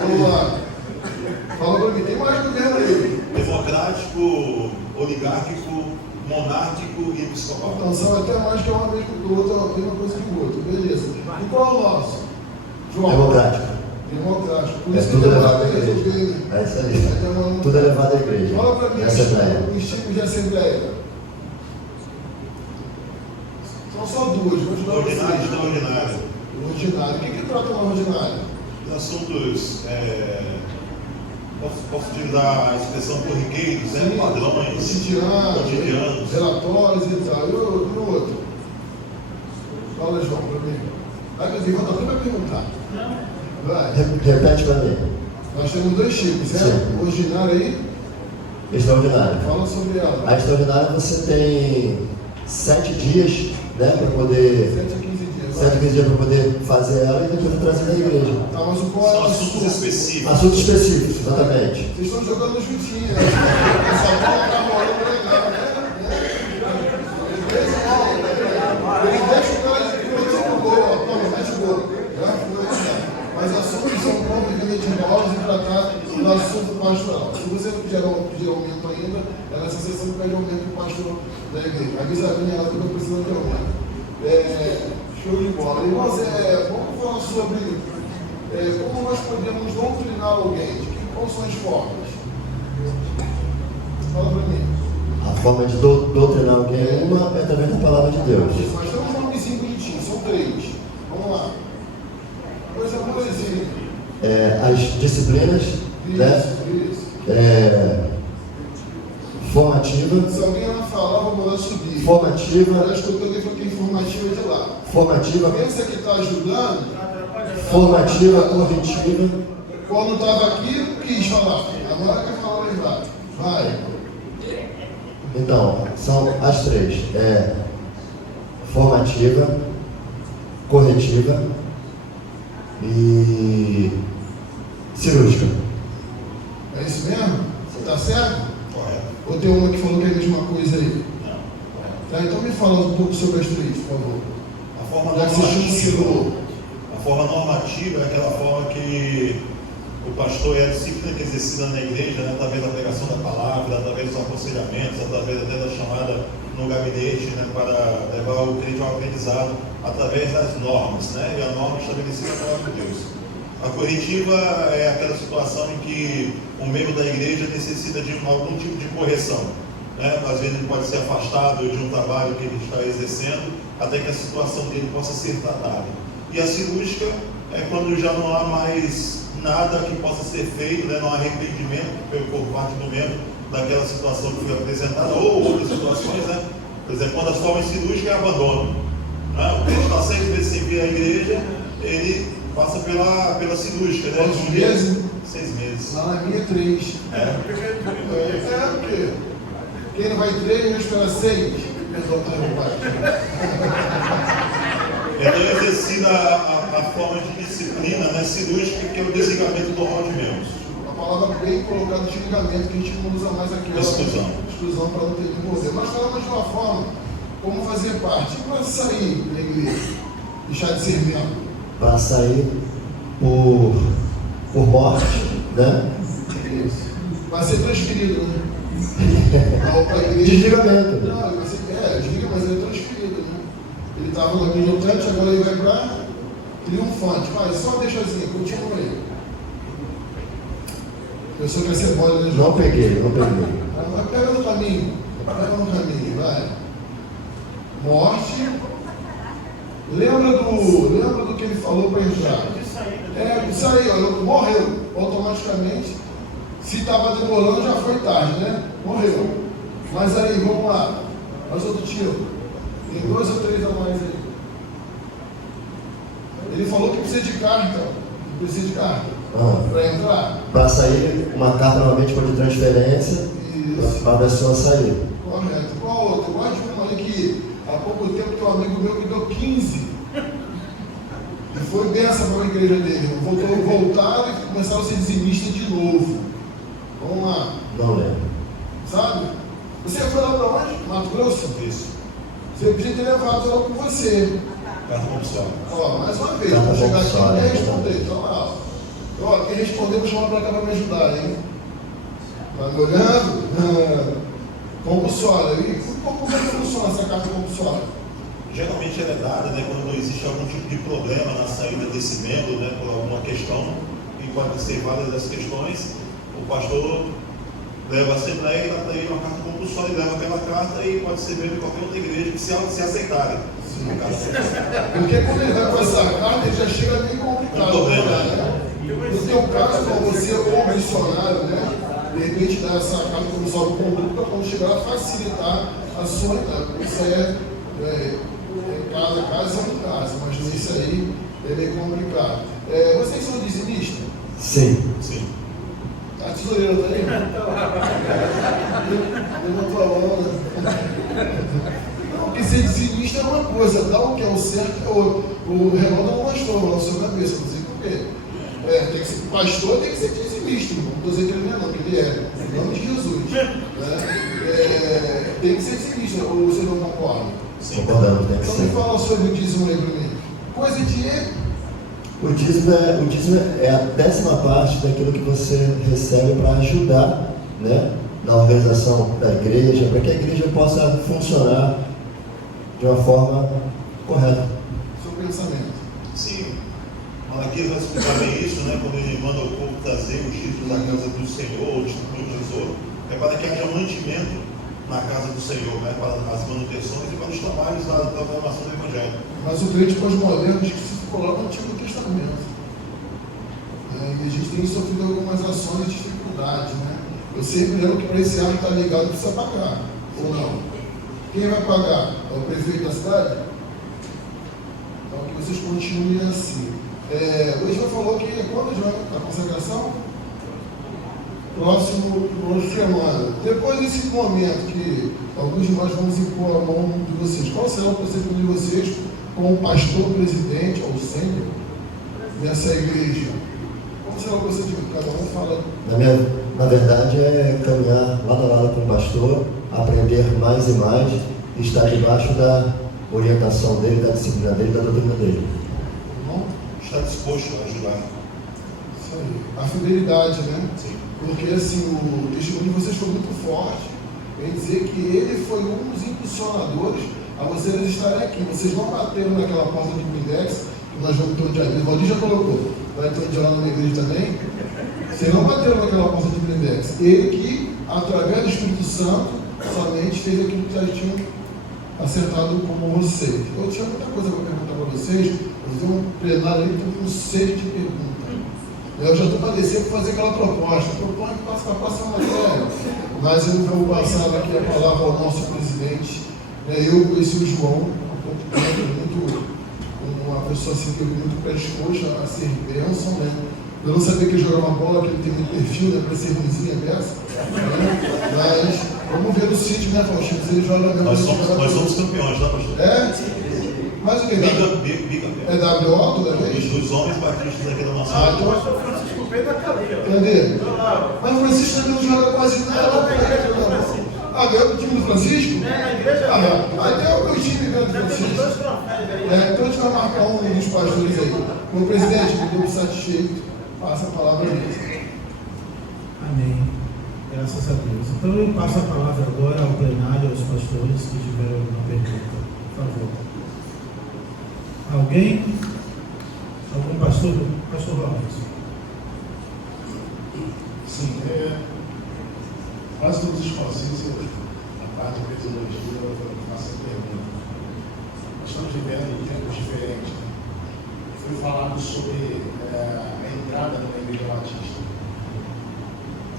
Vamos lá. Fala para mim, tem mais governo aí. Democrático, oligárquico, monárquico e episcopal. Então são até mais que uma vez que o outro, a mesma coisa que o outro, beleza. E qual é o nosso? João? Democrático. Democrático. Por É isso tudo que levado à vai igreja. resolver. É isso aí. Tudo é levado à igreja. Fala para mim É assembleia. os tipos de assembleia. São só duas, vou te dar Ordinário e vocês. não ordinário. Ordinário. O que trata no ordinário? Os assuntos, posso utilizar a expressão corriqueiros, né? Padrões, cotidianos. Relatórios e tal. E o outro? Fala, João, para mim. Vai, meu Deus, não vai perguntar. Vai. Repete para mim. Nós temos dois tipos, certo? Sim. O ordinário aí, Extraordinário. fala sobre ela. A extraordinária você tem 7 dias, né, para poder. 7 a 15 dias. 7 a 15 dias para poder fazer ela e depois trazer da igreja. Tá, mas o qual é São o assuntos assunto? específicos. Assuntos específicos, exatamente. Vocês estão jogando juntinho, né? Essa bola tá rolando legal, né? Eles deixam o cara de tipo boa, toma, mete boa. Mas assuntos são convenientes de nós e tratar do assunto pastoral. Se você não pedir aumento ainda, é nessa sessão que pede aumento do pastor da igreja. Avisa a minha, ela também precisa de aumento. Show de bola. Irmãos, vamos falar sobre como nós podemos doutrinar alguém. De que Quais são as formas? Fala para mim. A forma de doutrinar alguém é através da palavra de Deus. Isso, nós temos um nomezinho bonitinho, são 3. Vamos lá. Por exemplo. As disciplinas, né? Formativa. Se alguém lá falar, vou mandar subir. Formativa. Eu escutei alguém falou que informativa de lá. Formativa. Pensa que está ajudando. Formativa, corretiva. Quando estava aqui, não quis falar. Agora quer falar mais lá. Vai. Então, são as 3. Formativa, corretiva e cirúrgica. É isso mesmo? Você está certo? Correto. Ou tem uma que falou que é a mesma coisa aí? Não. Tá, então me fala um pouco sobre as 3, por favor. A forma Já que você chancelou. A forma normativa é aquela forma que o pastor é a disciplina que é exercida na igreja, né, através da pregação da palavra, através dos aconselhamentos, através até da chamada no gabinete, né, para levar o crente ao aprendizado, através das normas, né, e a norma estabelecida pela palavra de Deus. A corretiva é aquela situação em que um membro da igreja necessita de algum tipo de correção, né? Às vezes ele pode ser afastado de um trabalho que ele está exercendo, até que a situação dele possa ser tratada. E a cirúrgica é quando já não há mais nada que possa ser feito, né? Não há arrependimento por parte do membro daquela situação que foi apresentada, ou outras situações, né? Por exemplo, quando as formas cirúrgicas é abandono, né? O crente está 6 meses sem vir à igreja, ele passa pela cirúrgica, né? Quantos meses? 6 meses. Lá na minha 3. O quê? Quem não vai 3, não espera 6. Então é exercida a forma de disciplina, né, cirúrgica, que é o desligamento do rol de membros. A palavra bem colocada de ligamento, que a gente não usa mais aqui. Exclusão. Exclusão para não ter que envolver. Mas falamos de uma forma como fazer parte. Para sair da igreja, deixar de ser membro. Para sair por morte, né? Isso. Vai ser transferido, né? Para a igreja. Desligamento. Não, desliga, mas ele é transferido, né? Ele estava no militante, agora ele vai para triunfante. Vai, só deixa assim, continua aí. A pessoa quer ser mole, né, João? Não peguei. Mas pega no caminho, vai. Morte. Lembra do que ele falou para entrar? Isso aí, ó, morreu automaticamente. Se estava demorando, já foi tarde, né? Morreu. Mas aí, vamos lá. Mais outro tio. Tem 2 ou 3 a mais aí. Ele falou que precisa de carta. Precisa de carta. Para entrar. Para sair, uma carta normalmente de transferência. Isso. Para a pessoa sair. Correto. Qual outro? Eu gosto de uma ali que há pouco tempo tem um amigo meu que deu 15. E foi benção para a igreja dele. Voltaram e começaram a ser dizimistas de novo. Vamos lá. Não lembro. Sabe? Você foi lá para onde? Mato Grosso? Isso. Você podia ter levado ela com você. Carta compulsória. Ó, mais uma vez, Carta vou chegar aqui compulsória, e responder. Então lá. Ó, quem responder, vou chamar para cá para me ajudar, hein? Tá me olhando? Compulsória. E como é que funciona essa carta compulsória? Geralmente ela é dada, né, quando não existe algum tipo de problema na saída desse membro, né, por alguma questão, e pode ser várias das questões, o pastor leva a assembleia e dá para ele uma carta compulsória, e leva aquela carta e pode ser membro de qualquer outra igreja que se aceitarem. Porque quando ele vai com essa carta, ele já chega meio complicado. Né? No teu caso, como você é como missionário, né? De repente dá essa carta compulsória para o conduto para quando chegar a facilitar a sua entrada. Isso aí é cada caso é um caso, mas isso aí é meio complicado. Vocês são dizimistas? Sim. Sim. A tesoureira tá aí? Levantou a mão. Não, porque ser dizimista é uma coisa, dar o que é o certo, o relógio não mostrou na sua cabeça, não sei por quê. Tem que ser, pastor tem que ser dizimista, não estou dizendo que ele não é, não, que ele é, em nome de Jesus. Né? Tem que ser dizimista, ou você não concorda? Sim. Concordamos, tem que Então ser. me fala sobre o dízimo aí para mim. Coisa de... O dízimo é a 10ª parte daquilo que você recebe para ajudar, né, na organização da igreja, para que a igreja possa funcionar de uma forma correta. Seu pensamento. Sim. Malaquias vai explicar bem isso, né? Quando ele manda o povo trazer os dízimos da casa do Senhor, o distribuir o tesouro. É para que haja mantimento na casa do Senhor, né? Para as manutenções e para os trabalhos da programação do Evangelho. Mas o crente pós-moderno diz que se coloca no Antigo Testamento. E a gente tem sofrido algumas ações de dificuldade, né? Eu sempre lembro que para esse ano estar ligado precisa pagar, ou não? Quem vai pagar? É o prefeito da cidade? Então que vocês continuem assim. O Isma falou que é quando, João, a consagração? Próximo semana. Depois desse momento que alguns de nós vamos impor a mão de vocês, qual será o procedimento de vocês como pastor presidente ou sênior dessa igreja? Qual será o procedimento? Cada um fala. Na verdade, é caminhar lado a lado com o pastor, aprender mais e mais, e estar debaixo da orientação dele, da disciplina dele, da doutrina dele. Bom? Está disposto a ajudar. Isso aí. A fidelidade, né? Sim. Porque assim, o testemunho de vocês foi muito forte. Quer dizer que ele foi um dos impulsionadores a vocês estarem aqui. Vocês não bateram naquela porta de blindex, que nós vamos todo dia. O Valdir já colocou, vai todo dia lá na igreja também. Vocês não bateram naquela porta de blindex. Ele que, através do Espírito Santo, somente fez aquilo que já tinham acertado como vocês. Eu tinha muita coisa para perguntar para vocês. Eu tenho um plenário ali, estou com sede de perguntas. Eu já estou para descer para fazer aquela proposta. Propõe que passe para a próxima matéria. Mas eu vou passar aqui a palavra ao nosso presidente. Eu conheci o João há pouco tempo, uma pessoa assim que eu vi muito predisposta a ser bênção, né? Eu não sabia que ele jogava bola, que ele tem muito perfil, né? Para ser ruimzinha dessa. Né? Mas vamos ver o sítio, né, Faustinho? Se ele joga mesmo. Nós somos campeões, tá, pastor? Mas o que? Bica. É WO toda vez? Dos homens batistas aqui da nossa Então. O pastor Francisco veio da cadeia. Cadê? Lá. Mas o Francisco também não joga quase nada. Lá na igreja do Francisco. Ganhou o time do Francisco? Na igreja Até o meu time ganhou do já temos Francisco. 2 troféus aí. Então a gente vai marcar um dos pastores aí. Meu presidente, me deu satisfeito. Passa a palavra aí. Amém. Graças a Deus. Então eu passo a palavra agora ao plenário, aos pastores que tiveram alguma pergunta. Por favor. Alguém? Algum pastor? Pastor Robson. Sim, quase todos os concílios, a parte da metodologia, eu faço a pergunta. Nós estamos vivendo tempos diferentes. Né? Foi falado sobre a entrada na Igreja Batista.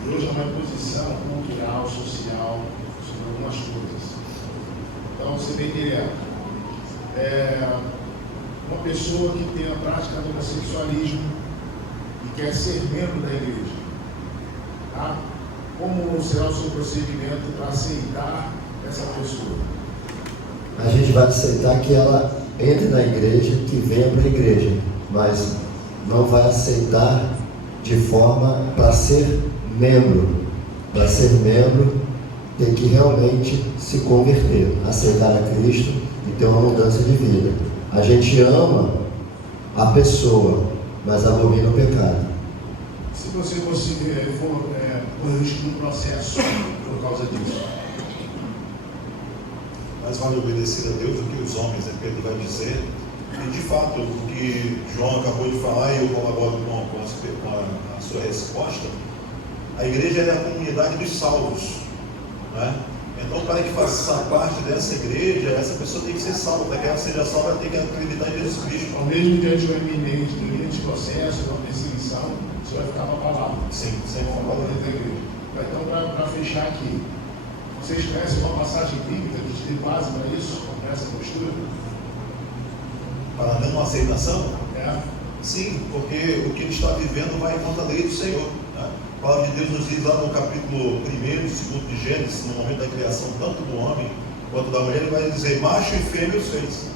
E hoje é uma posição cultural, social, sobre algumas coisas. Então, você vê que uma pessoa que tem a prática do homossexualismo e quer ser membro da igreja. Tá? Como será o seu procedimento para aceitar essa pessoa? A gente vai aceitar que ela entre na igreja, que venha para a igreja, mas não vai aceitar de forma para ser membro. Para ser membro, tem que realmente se converter, aceitar a Cristo e ter uma mudança de vida. A gente ama a pessoa, mas abomina o pecado. Se você for correr risco do processo por causa disso. Mas vale obedecer a Deus o que os homens, Pedro vai dizer. E de fato, o que João acabou de falar, e eu colaboro com a sua resposta, a igreja é a comunidade dos salvos. Né? Então, para que faça parte dessa igreja, essa pessoa tem que ser salva. Para que ela seja salva, ela tem que acreditar em Jesus Cristo. Ao mesmo diante do iminente processo, uma perseguição, você vai ficar para a palavra. Sim, sempre com a palavra da igreja. Então, para fechar aqui, vocês conhecem uma passagem bíblica que tem base para isso, para essa postura? Para não aceitação? É. Sim, porque o que ele está vivendo vai contra a lei do Senhor. Né? A palavra de Deus nos diz lá no capítulo 1 e 2 de Gênesis, no momento da criação, tanto do homem quanto da mulher, ele vai dizer: macho e fêmea os fez.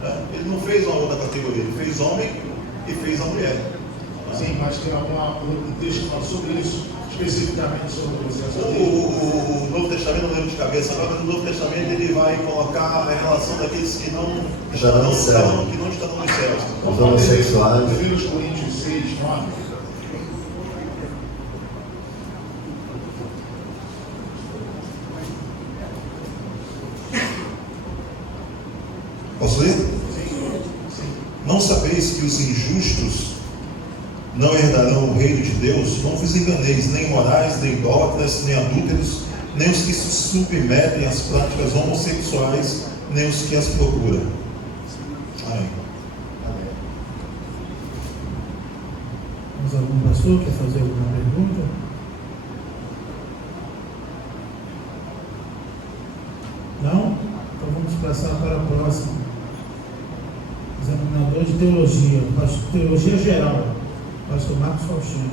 Né? Ele não fez uma outra categoria, ele fez homem e fez a mulher. Sim, mas tem um texto que fala sobre isso, especificamente sobre o processo. O Novo Testamento, não lembro de cabeça, agora no Novo Testamento ele vai colocar a relação daqueles que não estarão nos céus. Os homossexuais. 1 Coríntios 6, 9. Posso ler? Não sabeis que os injustos não herdarão o reino de Deus. Não vos enganeis, nem morais, nem idólatras, nem adúlteros, nem os que se submetem às práticas homossexuais, nem os que as procuram. Amém. Mas algum pastor quer fazer alguma pergunta? Não? Então vamos passar para a próxima. Examinador de teologia, teologia geral, pastor Marcos Faustino.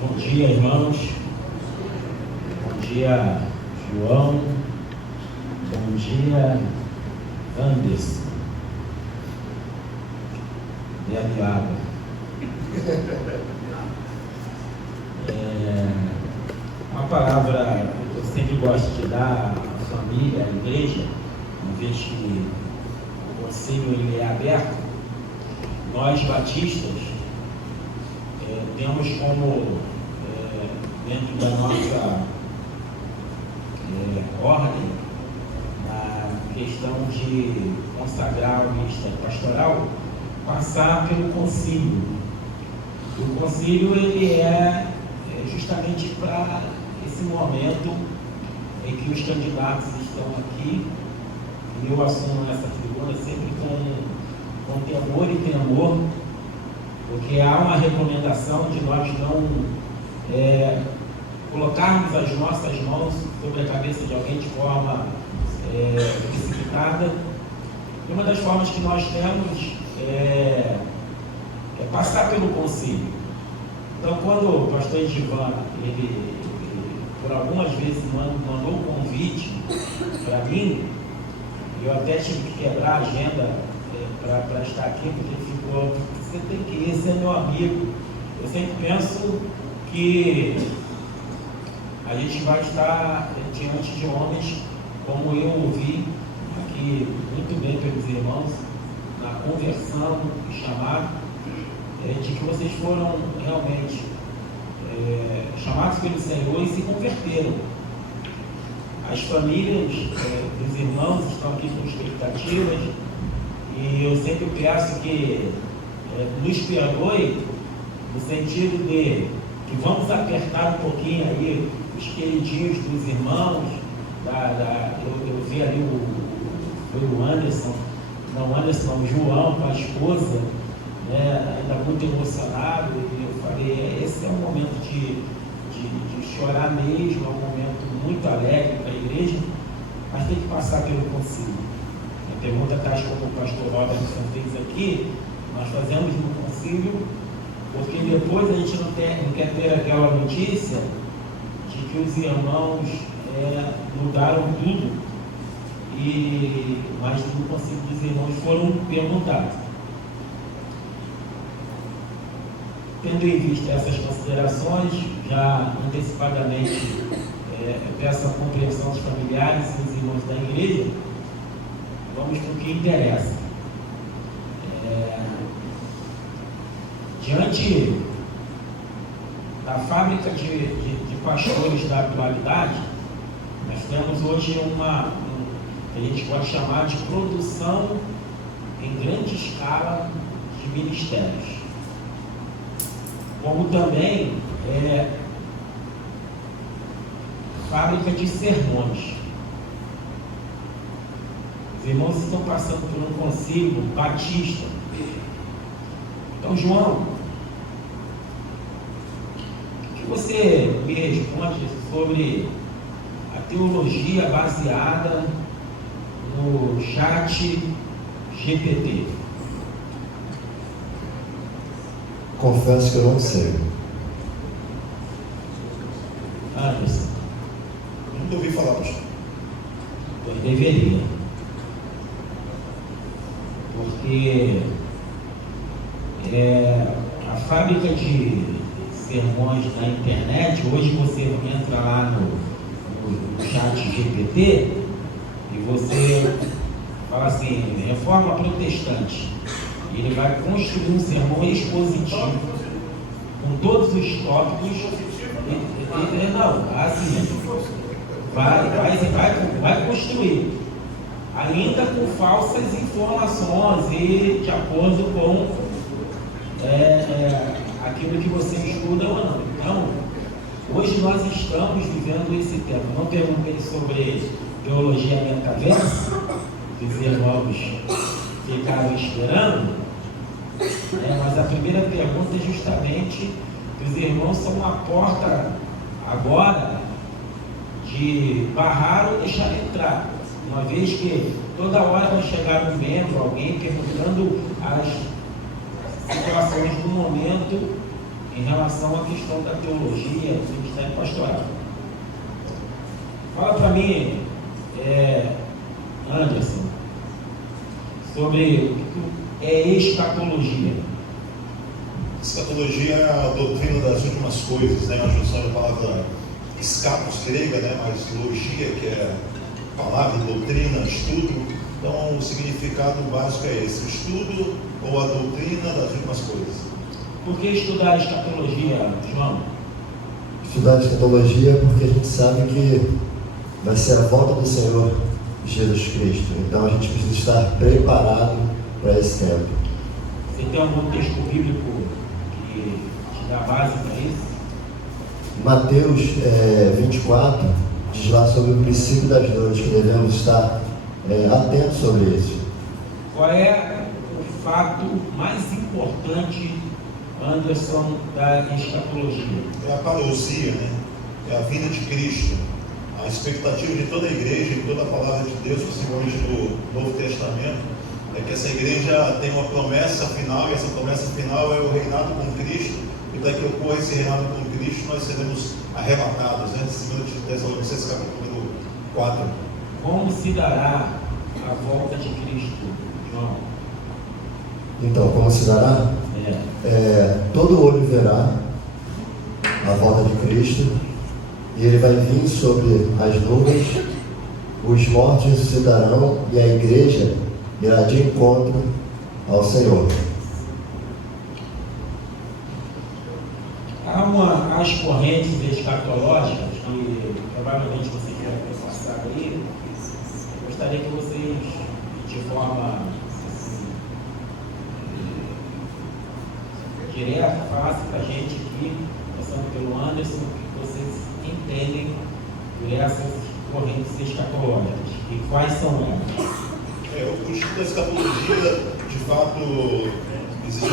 Bom dia, irmãos. Bom dia, João. Bom dia, Anderson. Bebe água. Uma palavra que eu sempre gosto de dar à família, à igreja, uma vez que o conselho ele é aberto. Nós batistas temos como dentro da nossa ordem, na questão de consagrar o ministério pastoral, passar pelo concílio. O concílio ele é justamente para esse momento em que os candidatos estão aqui, e eu assumo essa tribuna sempre com temor e temor, porque há uma recomendação de nós não colocarmos as nossas mãos sobre a cabeça de alguém de forma precipitada. E uma das formas que nós temos é passar pelo concílio. Então, quando o pastor Edivan, ele por algumas vezes mandou um convite para mim, eu até tive que quebrar a agenda para estar aqui, porque ele ficou, você tem que ir, esse é meu amigo. Eu sempre penso que a gente vai estar diante de homens, como eu ouvi aqui muito bem pelos irmãos, na conversão e chamado, de que vocês foram realmente chamados pelo Senhor e se converteram. As famílias dos irmãos estão aqui com expectativas, e eu sempre peço que nos perdoe, no sentido de que vamos apertar um pouquinho aí os queridinhos dos irmãos. Eu vi ali o Anderson, o João com a esposa, ainda muito emocionado, e eu falei, esse é um momento de chorar mesmo, é um momento muito alegre para a igreja, mas tem que passar pelo concílio. A pergunta está como o pastor Robertson fez aqui, nós fazemos no concílio, porque depois a gente não quer ter aquela notícia de que os irmãos mudaram tudo, mas no concílio dos irmãos foram perguntados. Tendo em vista essas considerações, já antecipadamente peço a compreensão dos familiares e dos irmãos da igreja, vamos para o que interessa. Diante da fábrica de pastores da atualidade, nós temos hoje que a gente pode chamar de produção em grande escala de ministérios, como também fábrica de sermões. Os irmãos estão passando por um concílio batista. Então, João, o que você me responde sobre a teologia baseada no chat GPT? Confesso que eu não sei. Anderson. Nunca ouvi falar, pastor. Pois deveria. Porque a fábrica de sermões na internet, hoje você entra lá no chat GPT e você fala assim, reforma protestante. E ele vai construir um sermão expositivo com todos os tópicos. Não, assim, vai construir, ainda com falsas informações e de acordo com aquilo que você estuda ou não. Então, hoje nós estamos vivendo esse tempo. Não perguntei sobre teologia metaversa, os irmãos ficaram esperando, mas a primeira pergunta é justamente que os irmãos são uma porta agora de barrar ou deixar entrar, uma vez que toda hora vai chegar um membro, alguém perguntando as situações do momento em relação à questão da teologia, do ministério pastoral. Fala para mim, Anderson, sobre o que é escatologia. Escatologia é a doutrina das últimas coisas, né? A junção da palavra escatos grega, né? Mas logia, que é palavra, doutrina, estudo. Então, o significado básico é esse: o estudo ou a doutrina das últimas coisas. Por que estudar escatologia, João? Estudar escatologia porque a gente sabe que vai ser a volta do Senhor Jesus Cristo. Então a gente precisa estar preparado para esse tempo. Você tem algum texto bíblico que te dá base para isso? Mateus 24 diz lá sobre o princípio das dores, que devemos estar atentos sobre isso. Qual é o fato mais importante, Anderson, da escatologia? É a parousia, né? É a vinda de Cristo. A expectativa de toda a igreja e toda a palavra de Deus, principalmente no Novo Testamento, é que essa igreja tem uma promessa final, e essa promessa final é o reinado com Cristo, e para que ocorra esse reinado com Cristo, nós seremos arrebatados, né? 2 Tessalonicenses capítulo 4. Como se dará a volta de Cristo, João? Então, como se dará? Todo olho verá a volta de Cristo, e ele vai vir sobre as nuvens, os mortos ressuscitarão, e a igreja irá de encontro ao Senhor. Há as correntes escatológicas que provavelmente você já tem passado aí. Gostaria que vocês, de forma direta, falassem para a gente aqui, passando pelo Anderson, o que vocês entendem por essas correntes escatológicas e quais são elas. O estudo da escatologia, de fato, existem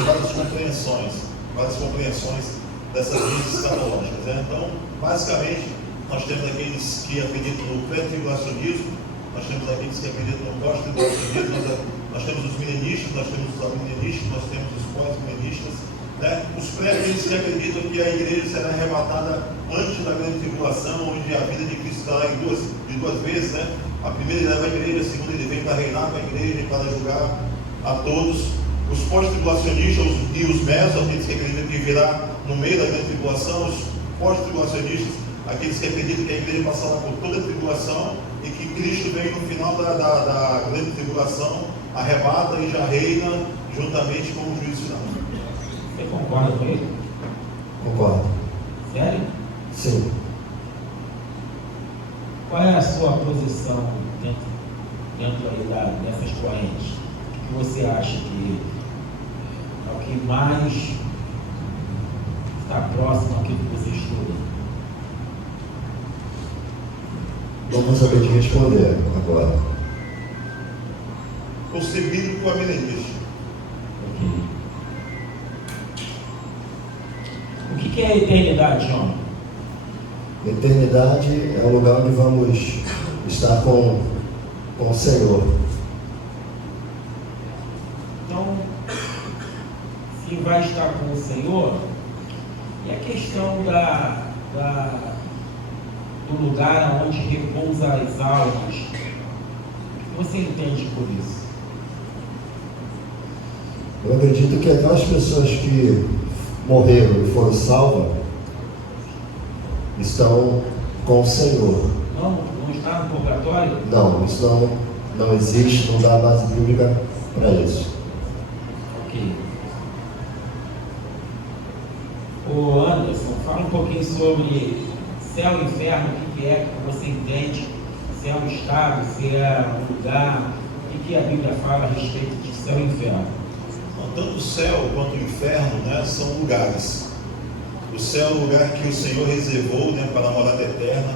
várias compreensões dessas linhas escatológicas, né? Então, basicamente, nós temos aqueles que acreditam no pré-tribulacionismo, nós temos aqueles que acreditam no pós-tribulacionismo, nós temos os milenistas, nós temos os amilenistas, nós temos os pós-milenistas, né? Os pré, aqueles que acreditam que a igreja será arrebatada antes da grande tribulação, onde a vida de Cristo estará de duas vezes, né? A primeira ele leva a igreja, a segunda ele vem para reinar com a igreja e para julgar a todos. Os pós-tribulacionistas e os mesos, aqueles que acreditam que virá no meio da grande tribulação, os pós-tribulacionistas, aqueles que acreditam que a igreja passará por toda a tribulação e que Cristo vem no final da grande tribulação, arrebata e já reina juntamente com o juízo final. Você concorda com ele? Concordo. Sério? Sim. Qual é a sua posição dentro aí dessas correntes? O que você acha que é o que mais está próximo àquilo que você estuda? Não vou saber te responder agora. Concebido por milenista. Ok. O que é a eternidade, João? Eternidade é o lugar onde vamos estar com o Senhor. Então, se vai estar com o Senhor, e a questão do lugar onde repousa as almas, o que você entende por isso? Eu acredito que aquelas pessoas que morreram e foram salvas estão com o Senhor. Não está no purgatório? Não, isso não existe, não dá base bíblica para isso. Ok. O Anderson, fala um pouquinho sobre céu e inferno, o que é que você entende, se é um estado, se é um lugar, o que a Bíblia fala a respeito de céu e inferno? Tanto o céu quanto o inferno, né, são lugares. O céu é o lugar que o Senhor reservou, né, para a morada eterna.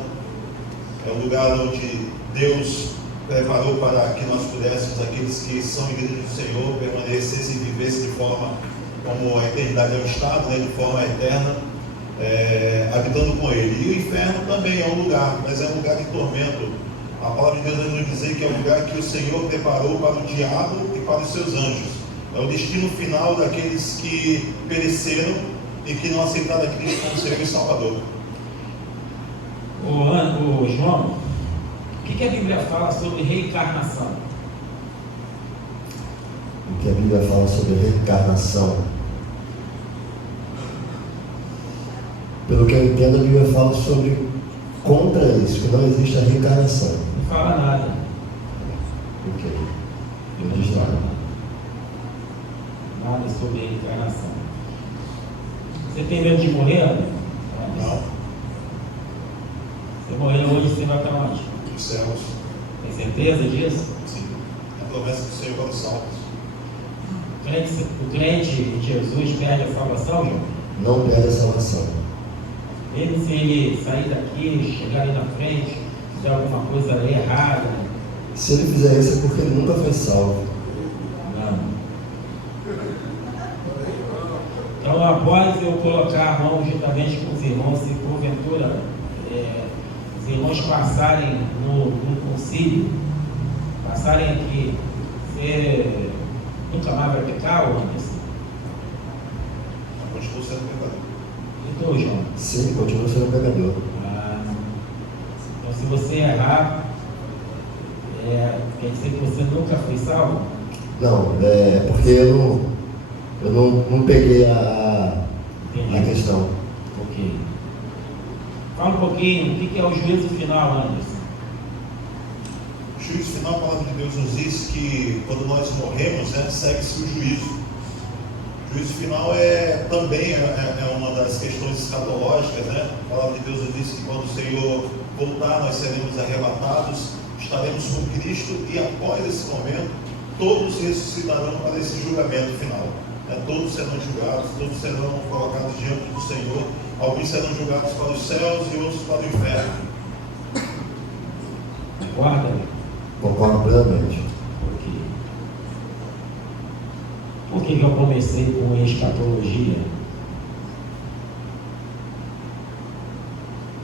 É o lugar onde Deus preparou para que nós pudéssemos, aqueles que são igrejas do Senhor, permanecessem e vivessem de forma como a eternidade é um estado, né, de forma eterna, habitando com Ele. E o inferno também é um lugar, mas é um lugar de tormento. A palavra de Deus vai nos dizer que é um lugar que o Senhor preparou para o diabo e para os seus anjos. É o destino final daqueles que pereceram e que não aceitaram a Cristo como Senhor e Salvador. Ô João, o que a Bíblia fala sobre reencarnação? O que a Bíblia fala sobre reencarnação? Pelo que eu entendo, a Bíblia fala sobre contra isso, que não existe a reencarnação. Não fala nada. O quê? Não diz nada. Nada sobre reencarnação. Você tem medo de morrer, Ana? Não. Você morrer hoje, você vai para onde? Os céus. Tem certeza disso? Sim. É a promessa do Senhor para os salvos. O crente em Jesus perde a salvação, João? Não perde a salvação. Mesmo se ele sair daqui, chegar ali na frente, fizer alguma coisa errada. Se ele fizer isso é porque ele nunca foi salvo. Não. Então, após eu colocar a mão juntamente com os irmãos, se porventura os irmãos passarem no concílio, passarem aqui, você nunca mais vai pecar, ou Anderson? Continua sendo pecador. Então, João? Sim, continua sendo pecador. Então, se você errar, quer dizer que você nunca foi salvo? Não, é porque eu não peguei a questão. Ok. Fala um pouquinho, o que é o juízo final, Anderson? O juízo final, a palavra de Deus nos diz que quando nós morremos, né, segue-se o juízo. O juízo final também é uma das questões escatológicas, né? A palavra de Deus nos diz que quando o Senhor voltar, nós seremos arrebatados, estaremos com Cristo e após esse momento, todos ressuscitarão para esse julgamento final. Todos serão julgados, todos serão colocados diante do Senhor. Alguns serão julgados para os céus e outros para o inferno. Concorda? Concordo plenamente. Por que eu comecei com escatologia?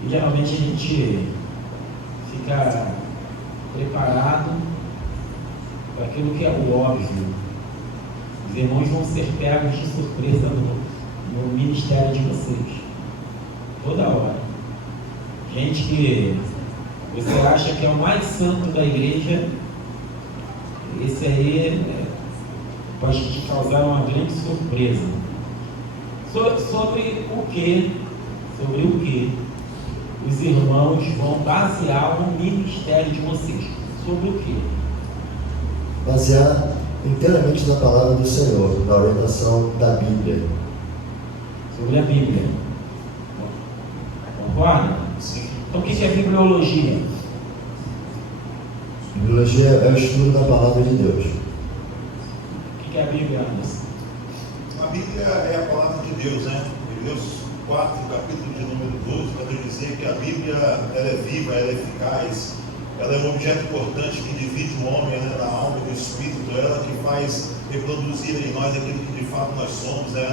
E geralmente a gente fica preparado para aquilo que é o óbvio. Os irmãos vão ser pegos de surpresa no ministério de vocês. Toda hora. Gente que você acha que é o mais santo da igreja, esse aí pode te causar uma grande surpresa. Sobre o que os irmãos vão basear o ministério de vocês. Sobre o que? Basear inteiramente na palavra do Senhor, na orientação da Bíblia. Sobre a Bíblia. Concorda? Sim. Então o que é bibliologia? Bibliologia é o estudo da palavra de Deus. O que é a Bíblia, Anderson? A Bíblia é a palavra de Deus, né? Hebreus 4, capítulo de número 12, para dizer que a Bíblia ela é viva, ela é eficaz, ela é um objeto importante que divide o homem, né, da alma e do espírito, ela que faz reproduzir em nós aquilo que de fato nós somos, né?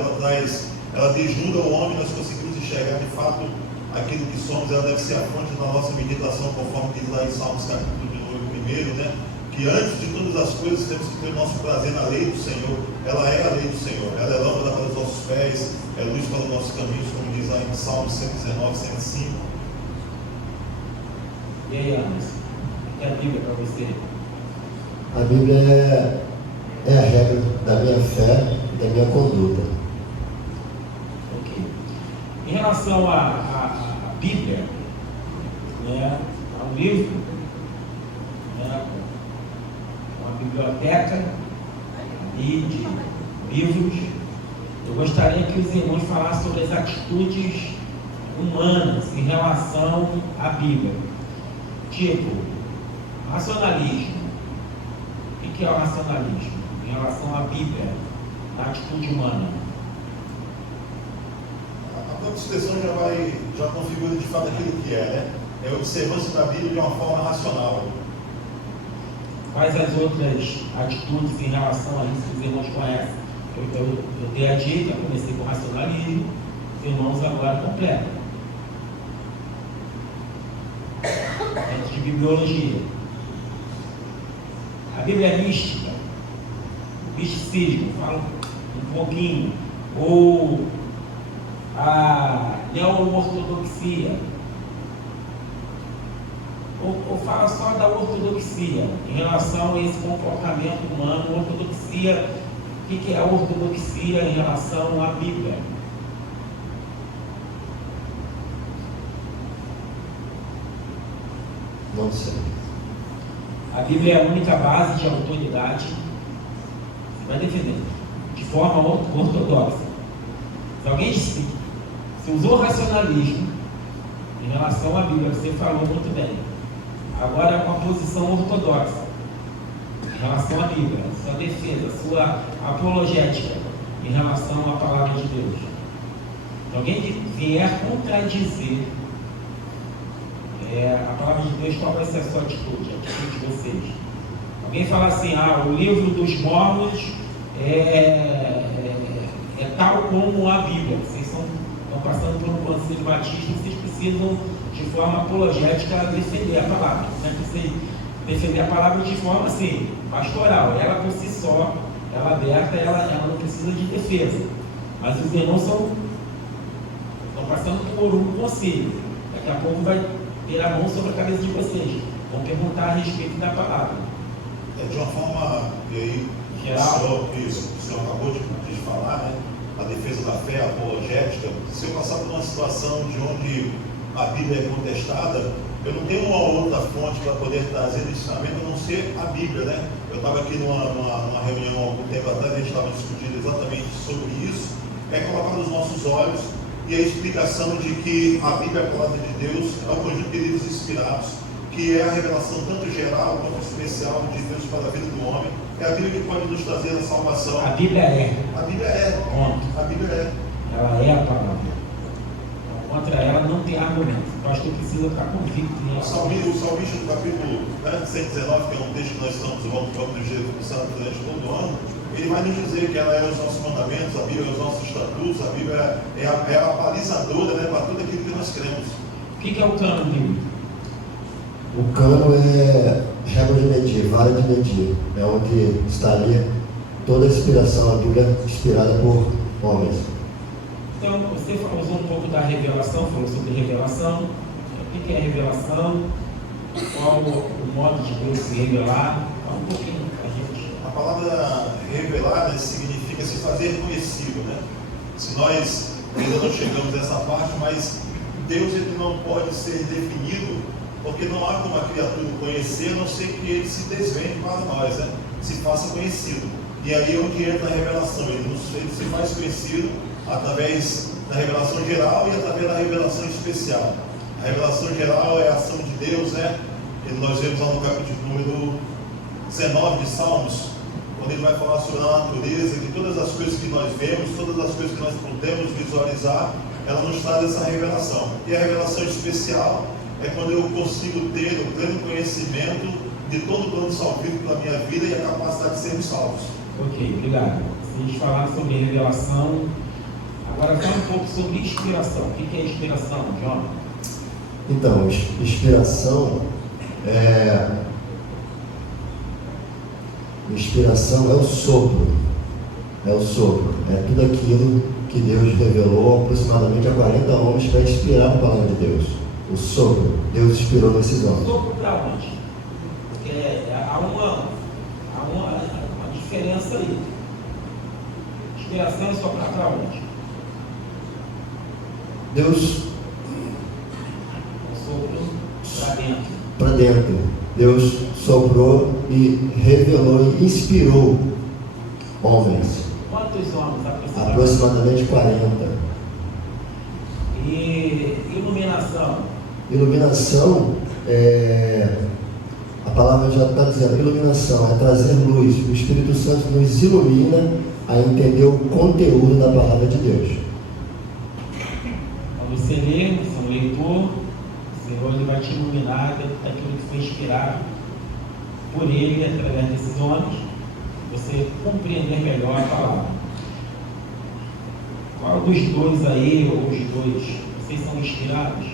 Ela desnuda o homem, nós conseguimos enxergar de fato aquilo que somos, ela deve ser a fonte da nossa meditação, conforme diz lá em Salmos capítulo de número 1, né? Que antes de todas as coisas temos que ter o nosso prazer na lei do Senhor. Ela é a lei do Senhor, ela é lâmpada para os nossos pés, é luz para os nossos caminhos, como diz lá em Salmos 119, 105. E aí, Anderson? O que é a Bíblia para você? A Bíblia é a regra da minha fé e da minha conduta. Ok. Em relação à Bíblia, né, ao livro, né, uma biblioteca de livros, eu gostaria que os irmãos falassem sobre as atitudes humanas em relação à Bíblia. Tipo, racionalismo. O que é o racionalismo em relação à Bíblia, à atitude humana? A própria expressão já configura de fato aquilo que é, né? É a observância da Bíblia de uma forma racional. Quais as outras atitudes em relação a isso que os irmãos conhecem? Eu dei a dica, comecei com racionalismo, os irmãos agora completam. Dentro de bibliologia. A Bíblia é mística, misticismo, fala um pouquinho. Ou a neo-ortodoxia. Ou fala só da ortodoxia em relação a esse comportamento humano. Ortodoxia, o que é a ortodoxia em relação à Bíblia? Não sei. A Bíblia é a única base de autoridade. Você vai defender de forma ortodoxa. Se alguém disse, se usou racionalismo em relação à Bíblia, você falou muito bem. Agora, uma posição ortodoxa em relação à Bíblia, sua defesa, sua apologética em relação à palavra de Deus. Se alguém vier contradizer a palavra de Deus, qual vai ser a sua atitude, a atitude de vocês? Alguém fala assim, o livro dos Mormons é tal como a Bíblia. Vocês estão passando por um concílio batista, vocês precisam de forma apologética defender a palavra. Não é que você defender a palavra de forma assim, pastoral. Ela por si só, ela aberta, ela não precisa de defesa. Mas os irmãos estão passando por um concílio. Daqui a pouco vai ter a mão sobre a cabeça de vocês. Vão perguntar a respeito da palavra. De uma forma, e aí, geral, o senhor acabou de falar, né? A defesa da fé, a apologética. Se eu passar por uma situação de onde a Bíblia é contestada, eu não tenho uma outra fonte para poder trazer ensinamento a não ser a Bíblia, né? Eu estava aqui numa reunião há algum tempo atrás, a gente estava discutindo exatamente sobre isso. É colocar nos nossos olhos e a explicação de que a Bíblia é a palavra de Deus, é o conjunto de livros inspirados, que é a revelação tanto geral quanto especial de Deus para a vida do homem. É a Bíblia que pode nos trazer a salvação. A Bíblia é. A Bíblia é. Ponto. A Bíblia é. Ela é a palavra. Contra ela não tem argumento. O pastor precisa estar convicto em relação. O salmista do capítulo 119, que é um texto que nós estamos vamos durante todo o ano, ele vai nos dizer que ela é os nossos mandamentos, a Bíblia é os nossos estatutos, a Bíblia é a balizadora, né, para tudo aquilo que nós cremos. O que é o cano bíblico? O cano é régua de medir, vara de medir. É onde estaria toda a inspiração, a Bíblia inspirada por homens. Então, você usou um pouco da revelação, falou sobre revelação. O que é revelação? Qual o modo de Deus se revelar? Fala um pouquinho para a gente. A palavra revelar, né, significa se fazer conhecido, né? Se nós ainda não chegamos a essa parte, mas Deus ele não pode ser definido, porque não há como a criatura conhecer, a não ser que ele se desvende para nós, né? Se faça conhecido. E aí é onde entra a revelação. Ele se faz conhecido através da revelação geral e através da revelação especial. A revelação geral é a ação de Deus, né? E nós vemos lá no capítulo número 19 de Salmos, quando ele vai falar sobre a natureza, que todas as coisas que nós vemos, todas as coisas que nós podemos visualizar, ela nos traz essa revelação. E a revelação especial é quando eu consigo ter o pleno conhecimento de todo o plano salvífico da minha vida e a capacidade de sermos salvos. Ok, obrigado. Se a gente falar sobre revelação, agora fala um pouco sobre inspiração. O que é inspiração, John? Então, inspiração é o sopro. É o sopro. É tudo aquilo que Deus revelou aproximadamente a 40 homens para inspirar a palavra de Deus. O sopro. Deus inspirou nesses homens. Sopro para onde? Porque há uma diferença aí. Inspiração é soprar para onde? Deus Para dentro. Para dentro. Deus soprou e revelou e inspirou homens. Quantos homens aproximadamente? Aproximadamente 40. E iluminação? Iluminação, a palavra já está dizendo, iluminação é trazer luz. O Espírito Santo nos ilumina a entender o conteúdo da palavra de Deus. Quando você lê, você é um leitor, o Senhor ele vai te iluminar daquilo que foi inspirado por Ele, através desses homens, você compreender melhor a palavra. Qual dos dois aí, ou os dois, vocês são inspirados?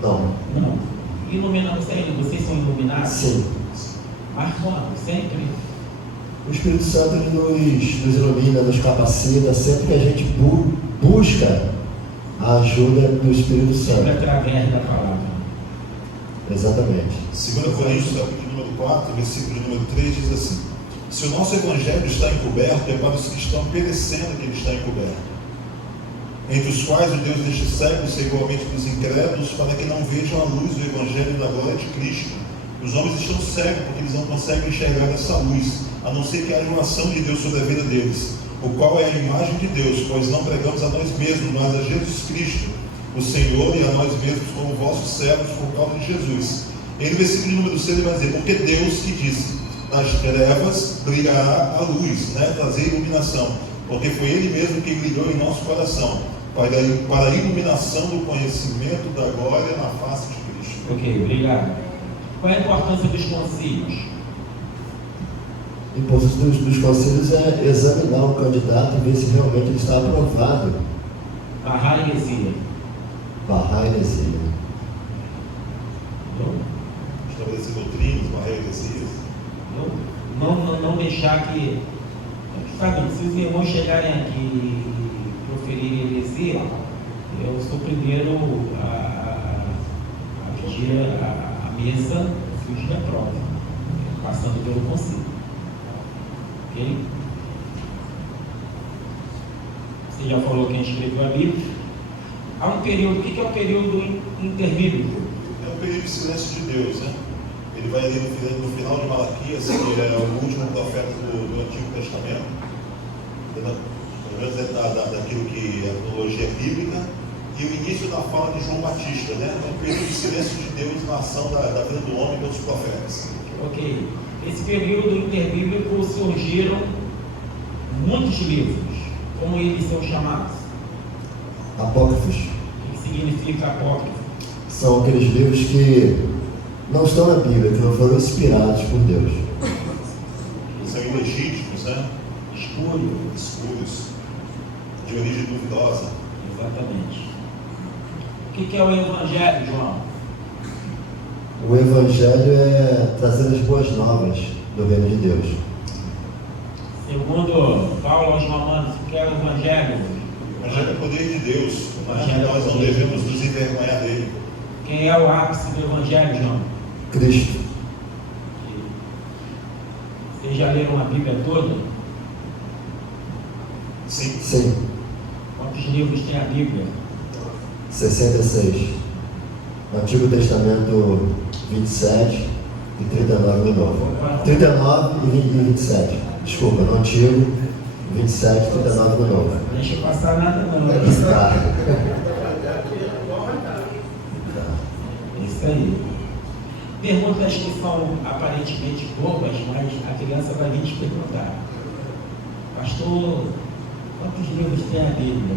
Não. Iluminados, vocês são iluminados? Sim. Mas quando? Sempre? O Espírito Santo ele nos ilumina, nos capacita, sempre que a gente busca a ajuda do Espírito Santo. Sempre através da palavra. Exatamente. 2 Coríntios, capítulo número 4, versículo número 3, diz assim: se o nosso evangelho está encoberto, é para os que estão perecendo que ele está encoberto, entre os quais o Deus deste século se igualmente dos incrédulos, para que não vejam a luz do evangelho da glória de Cristo. Os homens estão cegos, porque eles não conseguem enxergar essa luz, a não ser que haja uma ação de Deus sobre a vida deles, o qual é a imagem de Deus, pois não pregamos a nós mesmos, mas a Jesus Cristo, o Senhor, e a nós mesmos como vossos servos por causa de Jesus. E no versículo número 6 ele vai dizer: porque Deus que disse, nas trevas brilhará a luz, trazer iluminação, porque foi Ele mesmo que brilhou em nosso coração, para a iluminação do conhecimento da glória na face de Cristo. Ok, obrigado. Qual é a importância dos concílios? A importância dos conselhos é examinar o candidato e ver se realmente ele está aprovado. Barrar a heresia. Barrar a heresia. Estabelecer doutrinas, barrar heresias. Não deixar que... Sabe, se os irmãos chegarem aqui e proferirem heresia, eu sou o primeiro a pedir a mesa fugir da prova, passando pelo conselho. Ok? Você já falou que a gente escreveu a Bíblia. Há um período, o que é o período interbíblico? É um período de silêncio de Deus, Ele vai ali no final de Malaquias, que é o último profeta do Antigo Testamento, pelo menos daquilo que é a cronologia bíblica, e o início da fala de João Batista, É um período de silêncio de Deus na ação da vida do homem pelos profetas. Ok. Esse período interbíblico surgiram muitos livros. Como eles são chamados? Apócrifos. O que significa apócrifo? São aqueles livros que não estão na Bíblia, que não foram inspirados por Deus. São ilegítimos, Escuros, de origem duvidosa. Exatamente. O que é o Evangelho, João? O Evangelho é trazer as boas novas do reino de Deus. Segundo Paulo aos Romanos, o que é o Evangelho? O Evangelho é o poder de Deus, nós não poder de devemos Deus. nos envergonhar dele. Quem é o ápice do Evangelho, João? Cristo. Vocês já leram a Bíblia toda? Sim. Sim. Quantos livros tem a Bíblia? 66. No Antigo Testamento 27 e 39 no Novo. 39 e 27. Desculpa, no Antigo 27 e 39 no Novo. Não deixa passar nada não. Tá. Isso aí. Perguntas que são aparentemente bobas, mas a criança vai vir te perguntar. Pastor, quantos livros tem a Bíblia?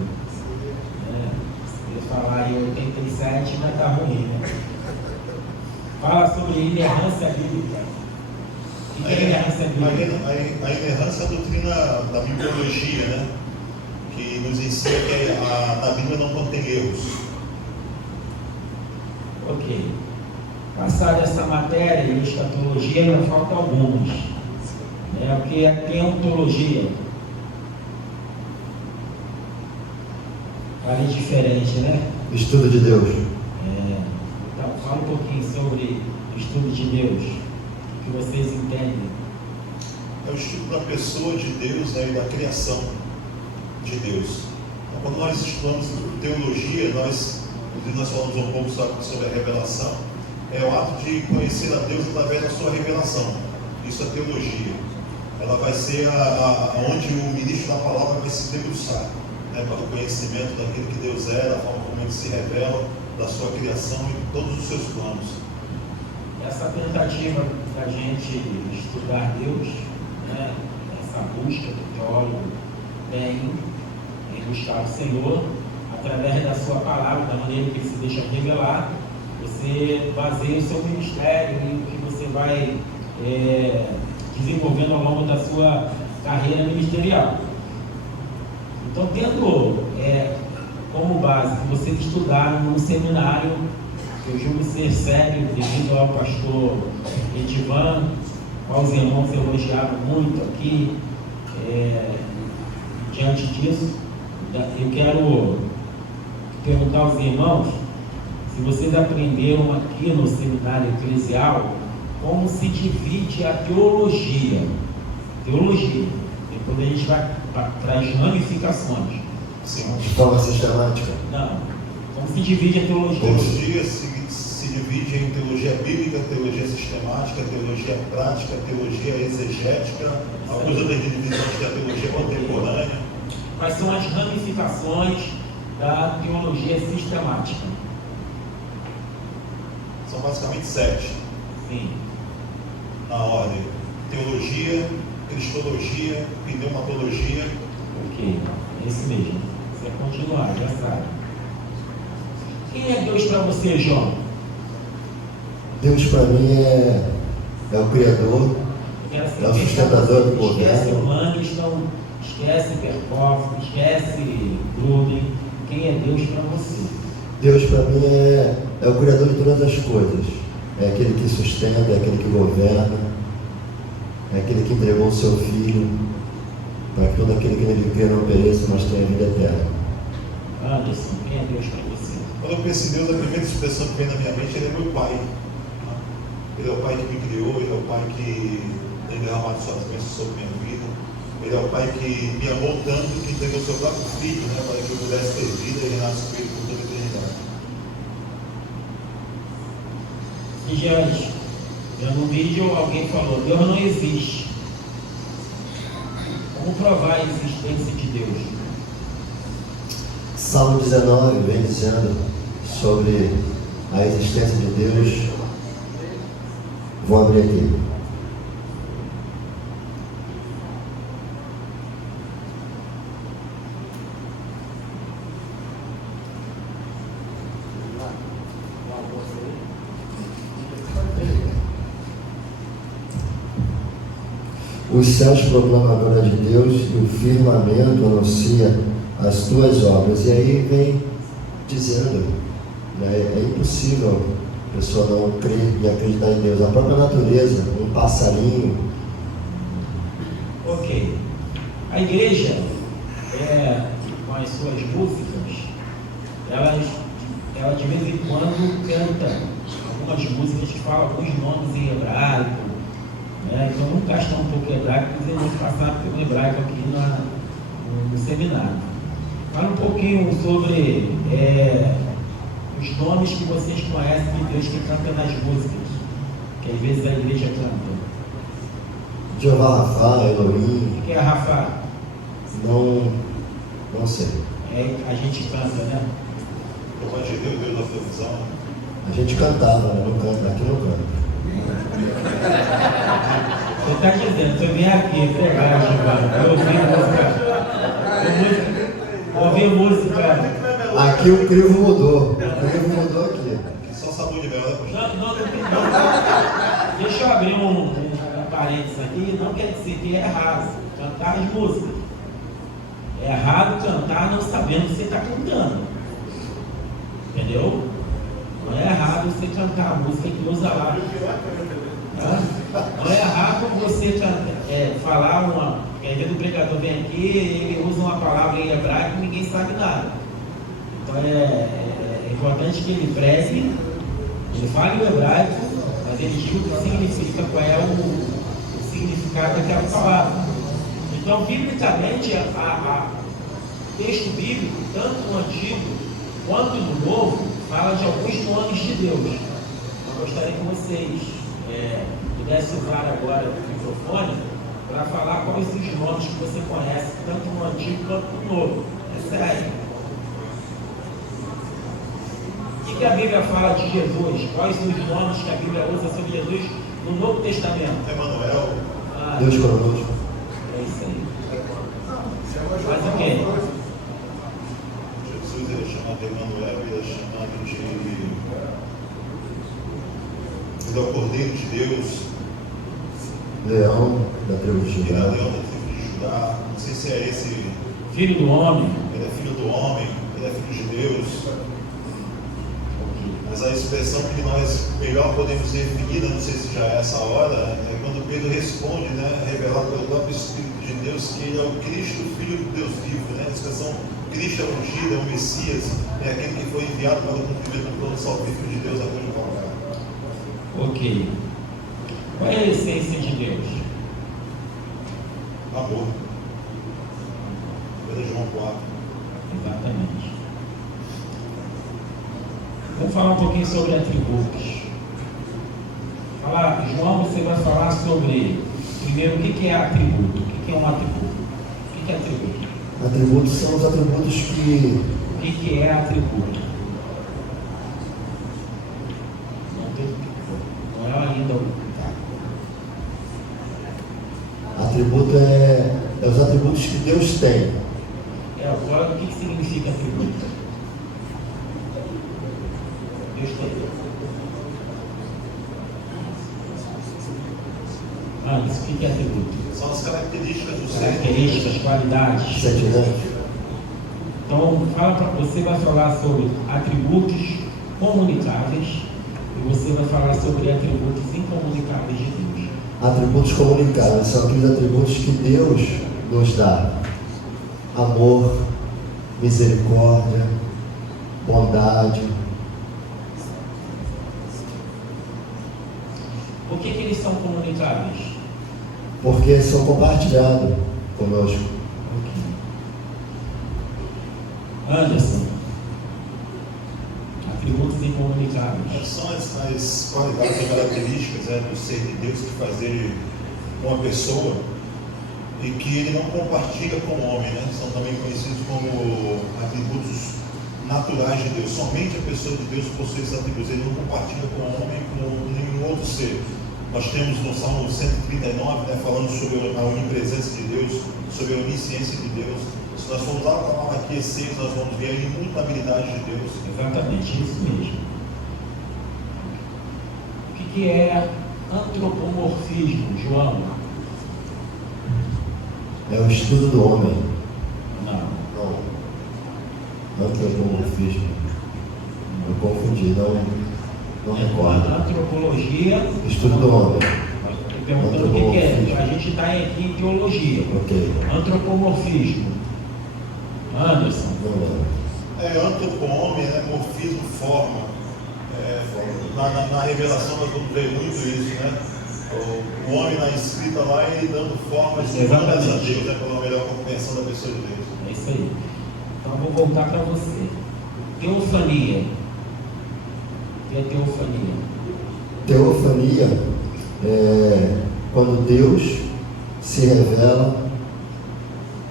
Se eu falar em 87 vai estar ruim, Fala sobre inerrância bíblica. O que é inerrância bíblica? A inerrância é a doutrina da bibliologia, que nos ensina que a Bíblia não contém erros. Ok. Passada essa matéria e escatologia, ainda falta alguns. O que é teontologia? Fale diferente, Estudo de Deus. Então, fala um pouquinho sobre o estudo de Deus. O que vocês entendem? É o estudo da pessoa de Deus, e da criação de Deus. Então, quando nós estudamos teologia, nós falamos um pouco sobre a revelação, é o ato de conhecer a Deus através da sua revelação. Isso é teologia. Ela vai ser onde o ministro da palavra vai se debruçar, né, para o conhecimento daquilo que Deus é, da forma como Ele se revela, da sua criação e de todos os seus planos. Essa tentativa da gente estudar Deus, né, essa busca do teólogo tem em buscar o Senhor através da sua palavra, da maneira que Ele se deixa revelar. Você baseia o seu ministério e o que você vai desenvolvendo ao longo da sua carreira ministerial. Então, tendo como base que vocês estudaram num seminário, que eu julgo ser sério, devido ao pastor Edivan, aos irmãos elogiaram muito aqui, diante disso, eu quero perguntar aos irmãos se vocês aprenderam aqui no seminário eclesial como se divide a teologia. Depois a gente vai para as ramificações. Sim. De forma sistemática? Não. Como se divide a teologia? Teologia se divide em teologia bíblica, teologia sistemática, teologia prática, teologia exegética, algumas outras divisões da teologia contemporânea. Quais são as ramificações da teologia sistemática? São basicamente 7. Sim. Na ordem: teologia, cristologia, pneumatologia. Ok, é isso mesmo. Você vai continuar, já sabe. Quem é Deus para você, João? Deus para mim é o Criador, é o sustentador do Esquece governo. Langston, esquece Perkoff, esquece Gruden. Quem é Deus para você? Deus para mim é o Criador de todas as coisas. É aquele que sustenta, é aquele que governa, é aquele que entregou o seu Filho para que todo aquele que nele crê não pereça, mas tenha vida eterna. Anderson, quem é Deus para você? Quando eu penso em Deus, a primeira expressão que vem na minha mente, Ele é meu Pai. Ele é o Pai que me criou, Ele é o Pai que tem derramado suas bênçãos sobre minha vida. Ele é o Pai que me amou tanto que entregou seu próprio Filho, né, para que eu pudesse ter vida e reinar sobre Ele por toda a eternidade. E já no vídeo alguém falou, Deus não existe. Como provar a existência de Deus? Salmo 19 vem dizendo sobre a existência de Deus. Vou abrir aqui. Os céus proclamam a glória de Deus e o firmamento anuncia as tuas obras. E aí vem dizendo, né, é impossível a pessoa não crer e acreditar em Deus. A própria natureza, um passarinho. Ok. A igreja, com as suas músicas, ela de vez em quando canta algumas músicas que falam alguns nomes em hebraico. Então vamos gastar um pouco hebraico, porque eles vão passar pelo hebraico aqui no seminário. Fala um pouquinho sobre os nomes que vocês conhecem de Deus que canta nas músicas, que às vezes a igreja canta. Jeová Rafa, Elohim. O que é Rafa? Não sei. A gente canta, né? Eu pode ver o Deus da provisão, né? A gente cantava, né? Não canta, aqui não canta. Você está dizendo, você vem aqui pegar, eu ouvi música. Aqui o crivo mudou. O crivo mudou aqui. Só sabor de mel, né, pastor? Não. Deixa eu abrir um parênteses aqui. Não quer dizer que é errado cantar as músicas. É errado cantar não sabendo o que você está cantando. Entendeu? Não é errado você cantar a música que usa lá. Não é errado você falar uma. Porque às vezes o pregador vem aqui e ele usa uma palavra em hebraico e ninguém sabe nada. Então é importante que ele pregue, ele fale o hebraico, mas ele diga o que significa, qual é o significado daquela palavra. Então, biblicamente, o texto bíblico, tanto no Antigo quanto no Novo, fala de alguns nomes de Deus. gostaria que vocês pudessem usar agora o microfone para falar quais os nomes que você conhece, tanto no Antigo quanto no Novo. É sério. O que a Bíblia fala de Jesus? Quais são os nomes que a Bíblia usa sobre Jesus no Novo Testamento? Emanuel. Deus conosco. É isso aí. Mas o quê? Jesus ele é chamado de Emanuel, ele é chamado de... Ele é o Cordeiro de Deus. Leão da tribo de Ele é Judá. o Leão da tribo de Judá. Não sei se é esse... Filho do homem. Ele é filho do homem, ele é filho de Deus. Mas a expressão que nós melhor podemos definir, não sei se já é essa hora, é quando Pedro responde, né, revelado pelo próprio Espírito de Deus, que ele é o Cristo, Filho de Deus vivo. Né? A expressão Cristo é ungido, é o Messias, é aquele que foi enviado para o cumprimento do plano salvífico de Deus a cruz do Calvário. Ok. Qual é a essência de Deus? Amor. 1 João 4. Exatamente. Vamos falar um pouquinho sobre atributos. João, você vai falar sobre, primeiro, o que é atributo? O que é um atributo? O que é atributo? Atributos são os atributos que... O que é atributo? Não é ainda o... Atributo é os atributos que Deus tem. Agora, o que significa atributo? Deus tem. Isso o que é atributo? São as características do ser. Características, qualidades. Sentimentos. Então, você vai falar sobre atributos comunicáveis e você vai falar sobre atributos incomunicáveis de Deus. Atributos comunicáveis são aqueles atributos que Deus nos dá: amor, misericórdia, bondade. Por que eles são comunicáveis? Porque são compartilhados conosco. Anderson, atributos incomunicáveis. São as qualidades e características do ser de Deus que faz ele uma pessoa e que ele não compartilha com o homem, né? São também conhecidos como atributos naturais de Deus. Somente a pessoa de Deus possui esses atributos. Ele não compartilha com o homem e com nenhum outro ser. Nós temos no Salmo 139, né, falando sobre a onipresença de Deus, sobre a onisciência de Deus. Se nós formos lá para Malaquias 6, nós vamos ver a imutabilidade de Deus. Exatamente, isso mesmo. O que é antropomorfismo, João? É o estudo do homem. Não. Antropomorfismo. Eu confundi, não recordo. Antropologia. Estudo do homem. Perguntando o que é. A gente está aqui em teologia. Ok. Antropomorfismo. Anderson. Antropomorfismo, né? Morfismo, forma. Na revelação nós vamos ver muito isso, né? O homem na escrita lá, ele dando formas de a Deus, né? Pela melhor compreensão da pessoa de Deus. É isso aí. Então vou voltar para você. Teofania. O que é teofania? Teofania é quando Deus se revela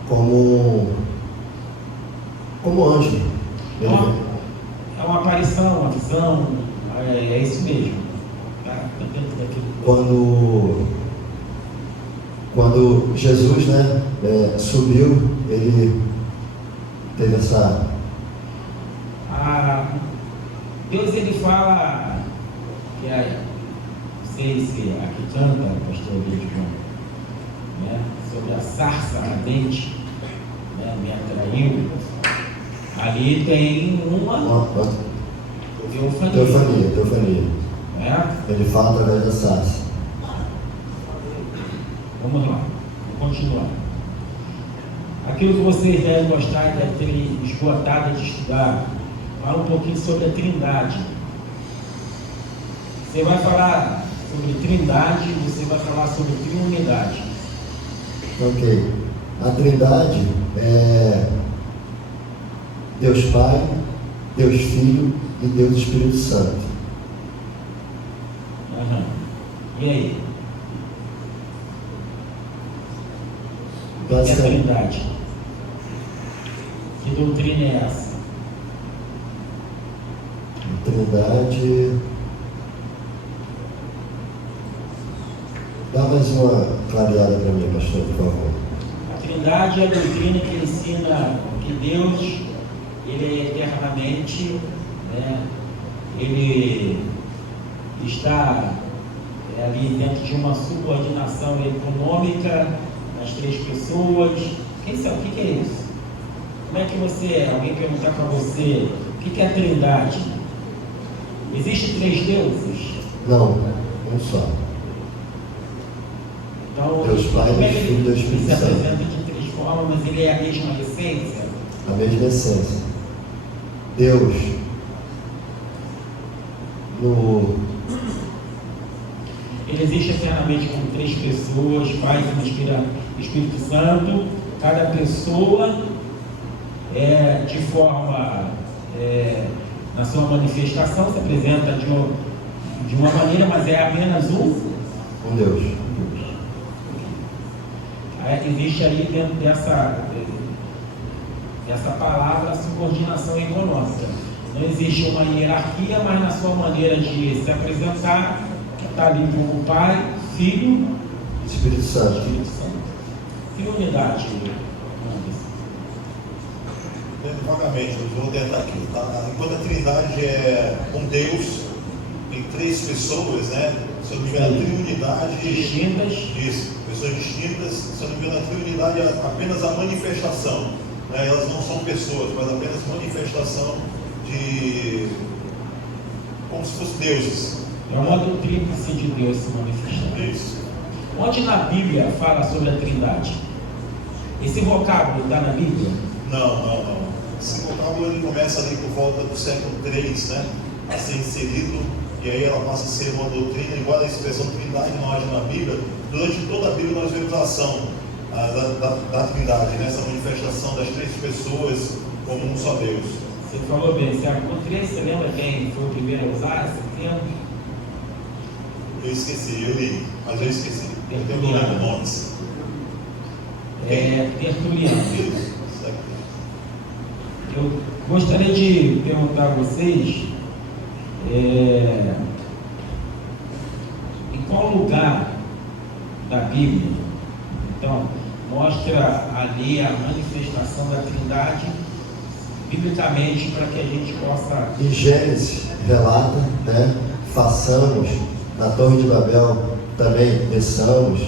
como anjo. É uma aparição, uma visão, é isso mesmo. Tá dentro daquilo. Quando Jesus, né, subiu, ele teve essa... Deus, ele fala que não sei se aqui canta, pastor Edson, né, sobre a sarça ardente, né, me atraiu. Ali tem uma teofania. É? Ele fala através da sarça. Vamos lá, vou continuar. Aquilo que vocês devem gostar e devem ter esgotado de estudar, fala um pouquinho sobre a Trindade. Você vai falar sobre Trindade, você vai falar sobre Triunidade. Ok. A Trindade é Deus Pai, Deus Filho e Deus Espírito Santo. Aham. E aí? E a Basicamente, Trindade? Que doutrina é essa? Trindade. Dá mais uma clareada para mim, pastor, por favor. A Trindade é a doutrina que ensina que Deus, Ele é eternamente, né? Ele está ali dentro de uma subordinação econômica nas três pessoas. Quem sabe o que é isso? Como é que você, alguém perguntar para você, o que é a Trindade? Existem três deuses? Não, um só. Então, Deus Pai, como é Deus que Filho, Deus ele Espírito se Santo. apresenta de três formas, mas ele é a mesma essência? A mesma essência. Deus, Ele existe eternamente como três pessoas, Pai, Filho e Espírito Santo. Cada pessoa de forma, na sua manifestação, se apresenta de uma maneira, mas é apenas um Deus. Existe aí dentro dessa palavra subordinação econômica. Não existe uma hierarquia, mas na sua maneira de se apresentar, está ali como Pai, Filho Espírito Santo. Espírito Santo. Que unidade, Vagamente, eu vou tentar aqui. Tá? Enquanto a Trindade é um Deus em três pessoas, né? Se eu não me engano, a triunidade. distintas. Isso, pessoas distintas. Se eu não me engano, a triunidade é apenas a manifestação. Né? Elas não são pessoas, mas apenas manifestação de. Como se fossem deuses. É uma doutrina assim, de Deus se manifestando. Isso. Onde na Bíblia fala sobre a Trindade? Esse vocábulo está na Bíblia? Não. Esse vocábulo ele começa ali por volta do século III, né? A ser inserido, e aí ela passa a ser uma doutrina, igual a expressão Trindade não haja na Bíblia. Durante toda a Bíblia nós vemos a ação da Trindade, né? Essa manifestação das três pessoas como um só Deus. Você falou bem, século III, você lembra quem foi o primeiro a usar esse termo? Eu esqueci, eu li, mas eu esqueci. Eu tenho Tertuliano. problema com nomes. Tertuliano. Certo. Eu gostaria de perguntar a vocês em qual lugar da Bíblia, então, mostra ali a manifestação da Trindade biblicamente para que a gente possa. Em Gênesis relata, né? Façamos na Torre de Babel, também desçamos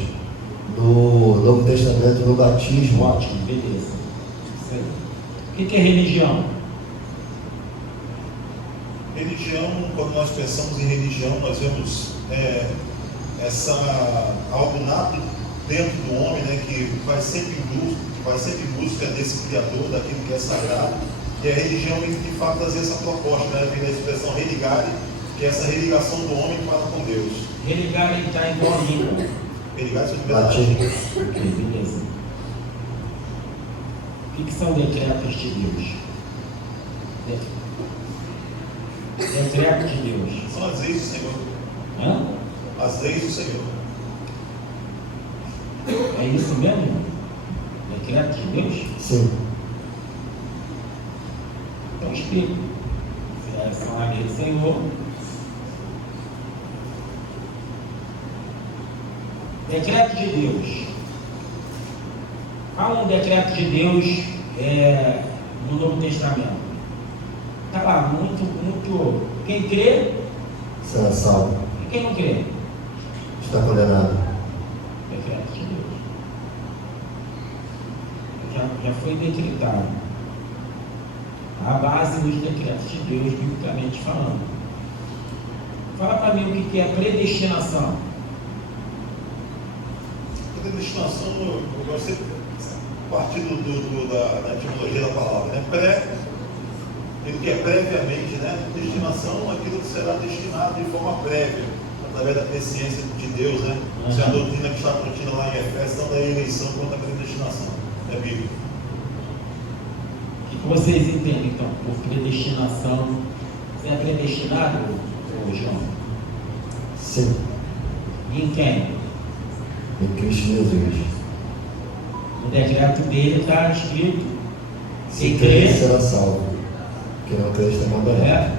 no Novo Testamento, no batismo. Ótimo, beleza. Isso aí. O que é religião? Religião, quando nós pensamos em religião, nós vemos algo nato dentro do homem, né, que vai sempre em busca desse Criador, daquilo que é sagrado. E a religião, de fato, traz essa proposta, né, vem da expressão religare, que é essa religação do homem para com Deus. Religare está em qual língua? Religare sua Latim. liberdade. Ok, beleza. O que são decretos de Deus? Decretos de Deus. São as leis do Senhor. Hã? As leis do Senhor. É isso mesmo? Decretos de Deus? Sim. Então explica. São a lei do Senhor. Decreto de Deus. Fala um decreto de Deus no Novo Testamento. Está lá, muito. Quem crê, Será salvo. e quem não crê? Está condenado. Decreto de Deus. Já foi decretado. A base dos decretos de Deus, biblicamente falando. Fala para mim o que é predestinação. Predestinação, eu gosto de partir da etimologia da palavra, né? Aquilo que é previamente, né? Destinação, aquilo que será destinado de forma prévia, através da presciência de Deus, né? Isso é a doutrina que está contida lá em Efésios, tanto da eleição quanto da predestinação. É Bíblia. O que vocês entendem, então, por predestinação? Você é predestinado, João? Sim. Em quem? Em Cristo Jesus. No decreto dele está escrito: Se quem crer crê será salvo. Quem não crê está condenado. é.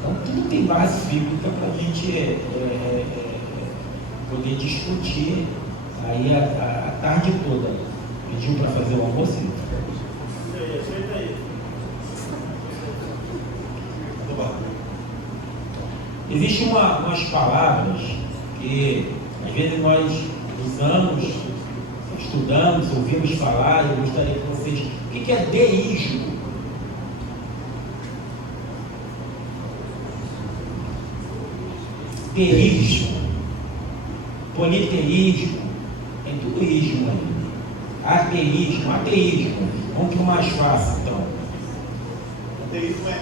Então tudo tem base bíblica para a gente poder discutir aí a tarde toda. Pediu para fazer o almoço? Aceita aí. Existem umas palavras que às vezes nós usamos, estudamos, ouvimos falar, e eu gostaria que vocês... O que é deísmo? Deísmo, politeísmo, tem tudo ismo aí. Ateísmo, ateísmo. Vamos para o mais fácil, então. Ateísmo é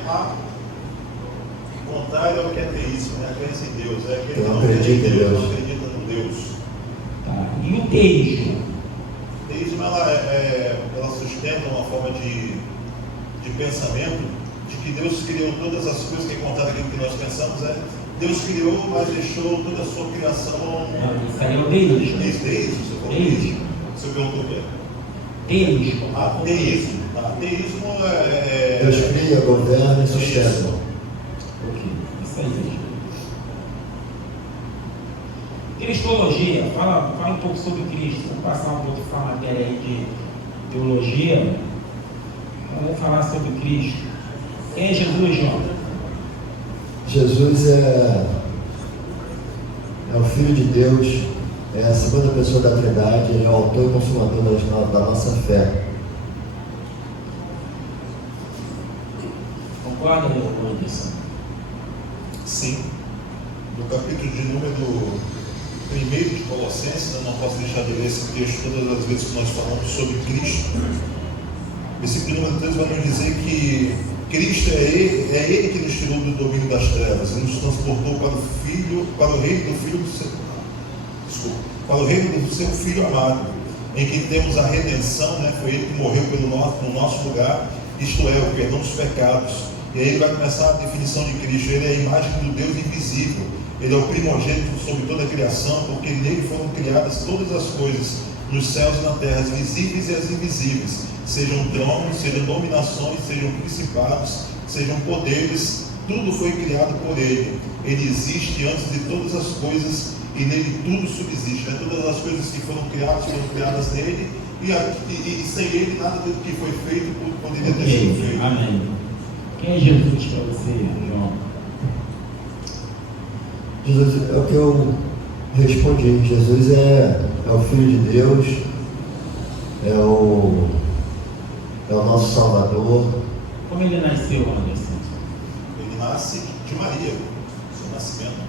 contrário ao que é teísmo, né? A crença em Deus. É aquele que não não acredita em Deus. não acredita no Deus. Tá. E o teísmo? O teísmo ela sustenta uma forma de pensamento de que Deus criou todas as coisas, que é contrário àquilo que nós pensamos, Deus criou, mas deixou toda a sua criação. Isso aí é o teísmo. Teísmo, Teísmo. Você perguntou o quê? Teísmo. Ateísmo. Ateísmo é. Deus cria, governa e sustenta. Ok, isso aí. Cristologia, fala um pouco sobre Cristo. Vamos passar um pouco essa matéria aí de teologia. Vamos falar sobre Cristo. Quem é Jesus, João? Jesus é o Filho de Deus, é a segunda pessoa da Trindade, ele é o autor e consumador da nossa fé. Concorda, Anderson? Sim. No capítulo de número 1 de Colossenses, eu não posso deixar de ler esse texto todas as vezes que nós falamos sobre Cristo. Versículo número 3 vai nos dizer que Cristo é ele que nos tirou do domínio das trevas e nos transportou para o reino do seu Filho amado, em que temos a redenção, né? Foi ele que morreu no nosso lugar, isto é, o perdão dos pecados. E aí ele vai começar a definição de Cristo. Ele é a imagem do Deus invisível, ele é o primogênito sobre toda a criação, porque nele foram criadas todas as coisas, nos céus e na terra, as visíveis e as invisíveis, sejam tronos, sejam dominações, sejam principados, sejam poderes, tudo foi criado por ele. Ele existe antes de todas as coisas e nele tudo subsiste, né? Todas as coisas que foram criadas nele, e sem ele nada do que foi feito poderia ter sido feito. Amém. Quem é Jesus para você, João? Jesus é o que eu respondi. Jesus é o Filho de Deus, é o nosso Salvador. Como ele nasceu, Anderson? Ele nasce de Maria, seu nascimento.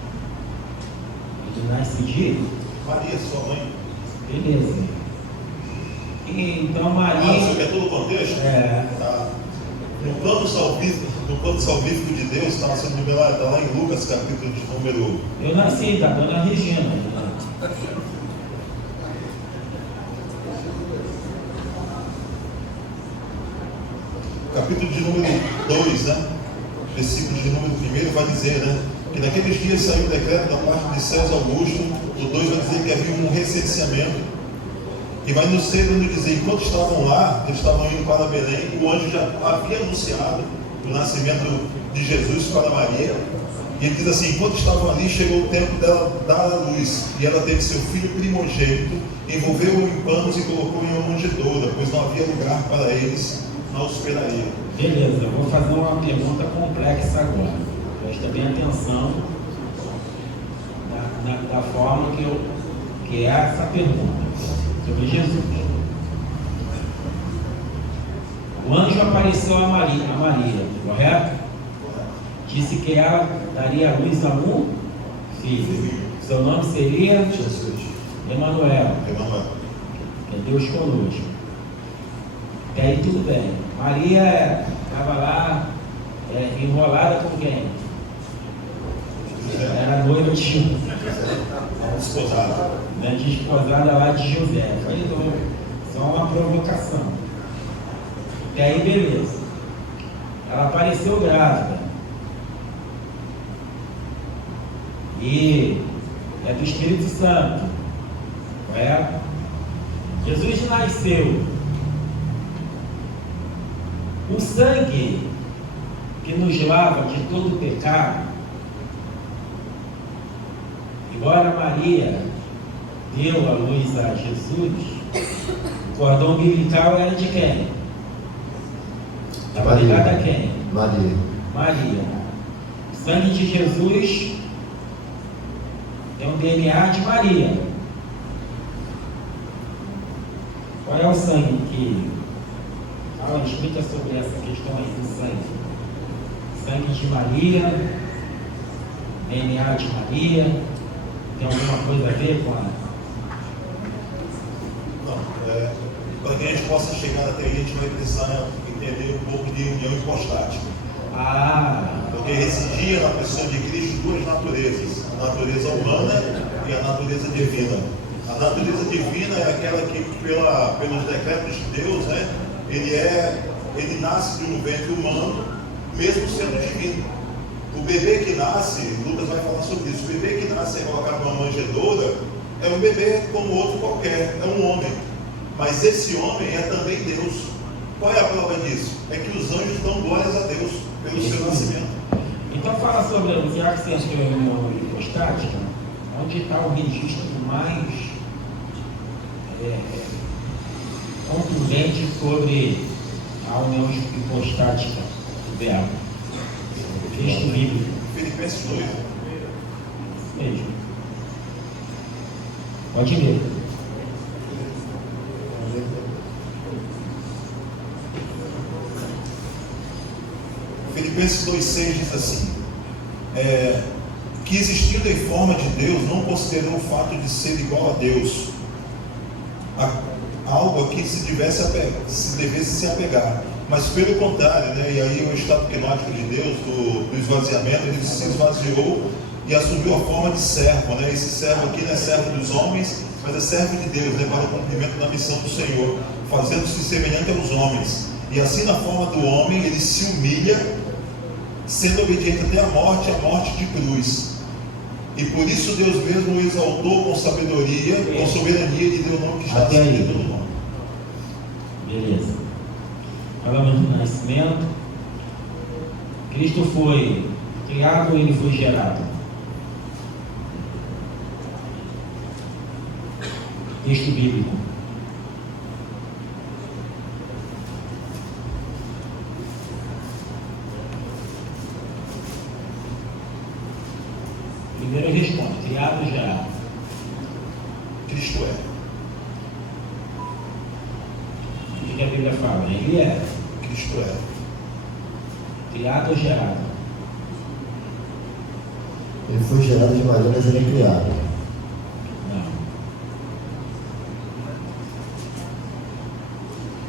Ele nasce de Maria, sua mãe. Beleza. Então Maria. Você quer todo o contexto? Tá. No plano salvífico de Deus, está lá em Lucas, capítulo de número. Eu nasci da dona Regina. Capítulo de número 2, né? Versículo de número 1 vai dizer, né? Que naqueles dias saiu o decreto da parte de César Augusto. O 2 vai dizer que havia um recenseamento. E vai nos dizer, enquanto estavam lá, eles estavam indo para Belém, o anjo já havia anunciado o nascimento de Jesus para Maria. E ele diz assim, enquanto estavam ali, chegou o tempo dela dar a luz. E ela teve seu filho primogênito, envolveu-o em panos e colocou em uma manjedoura, pois não havia lugar para eles na hospedaria. Beleza, eu vou fazer uma pergunta complexa agora. Presta bem atenção da forma que é essa pergunta sobre Jesus. O anjo apareceu a Maria, correto? Disse que ela daria a luz a um filho. Seu nome seria Jesus. Emanuel. Que é Deus conosco. Até aí tudo bem. Maria estava lá enrolada com quem? Era noiva de José. Desposada lá de José. Só uma provocação. E aí beleza. Ela apareceu grávida. e é do Espírito Santo, correto? Jesus nasceu. O sangue que nos lava de todo pecado, embora Maria deu a luz a Jesus, o cordão umbilical era de quem? Estava ligado a quem? Maria. Maria. O sangue de Jesus tem um DNA de Maria. Qual é o sangue que... Fala, explica sobre essa questão aí do sangue. Sangue de Maria, DNA de Maria, tem alguma coisa a ver com a... Não, para que a gente possa chegar até aí, a gente vai precisar entender um pouco de união hipostática. Porque residia na pessoa de Cristo duas naturezas, a natureza humana e a natureza divina. A natureza divina é aquela que, pelos decretos de Deus, né, ele nasce de um ventre humano, mesmo sendo divino. O bebê que nasce, Lucas vai falar sobre isso, o bebê que nasce é colocado numa manjedoura, é um bebê como outro qualquer, é um homem. Mas esse homem é também Deus. Qual é a prova disso? É que os anjos dão glórias a Deus pelo seu nascimento. Então fala sobre, já que você entrou em união hipostática, onde está o registro mais contundente sobre a união hipostática do verbo? Texto bíblico. Filipenses 2. Isso mesmo. Pode ler. Filipenses 2,6 diz assim: que existindo em forma de Deus, não considerou o fato de ser igual a Deus algo a que se devesse se apegar, mas pelo contrário, né? E aí o estado gnóstico de Deus, do esvaziamento, ele se esvaziou e assumiu a forma de servo, né? Esse servo aqui não é servo dos homens, mas é servo de Deus, né? Para o cumprimento da missão do Senhor, fazendo-se semelhante aos homens. E assim, na forma do homem, ele se humilha, sendo obediente até a morte de cruz. E por isso Deus mesmo o exaltou com sabedoria, com soberania, e deu o nome que está acima de todo nome. Beleza. Falamos do nascimento. Cristo foi criado ou ele foi gerado? Texto bíblico. Primeiro eu respondo, criado ou gerado? Cristo é. O que a Bíblia fala? Ele é. Cristo é. Criado ou gerado? Ele foi gerado de Maria, mas ele é criado.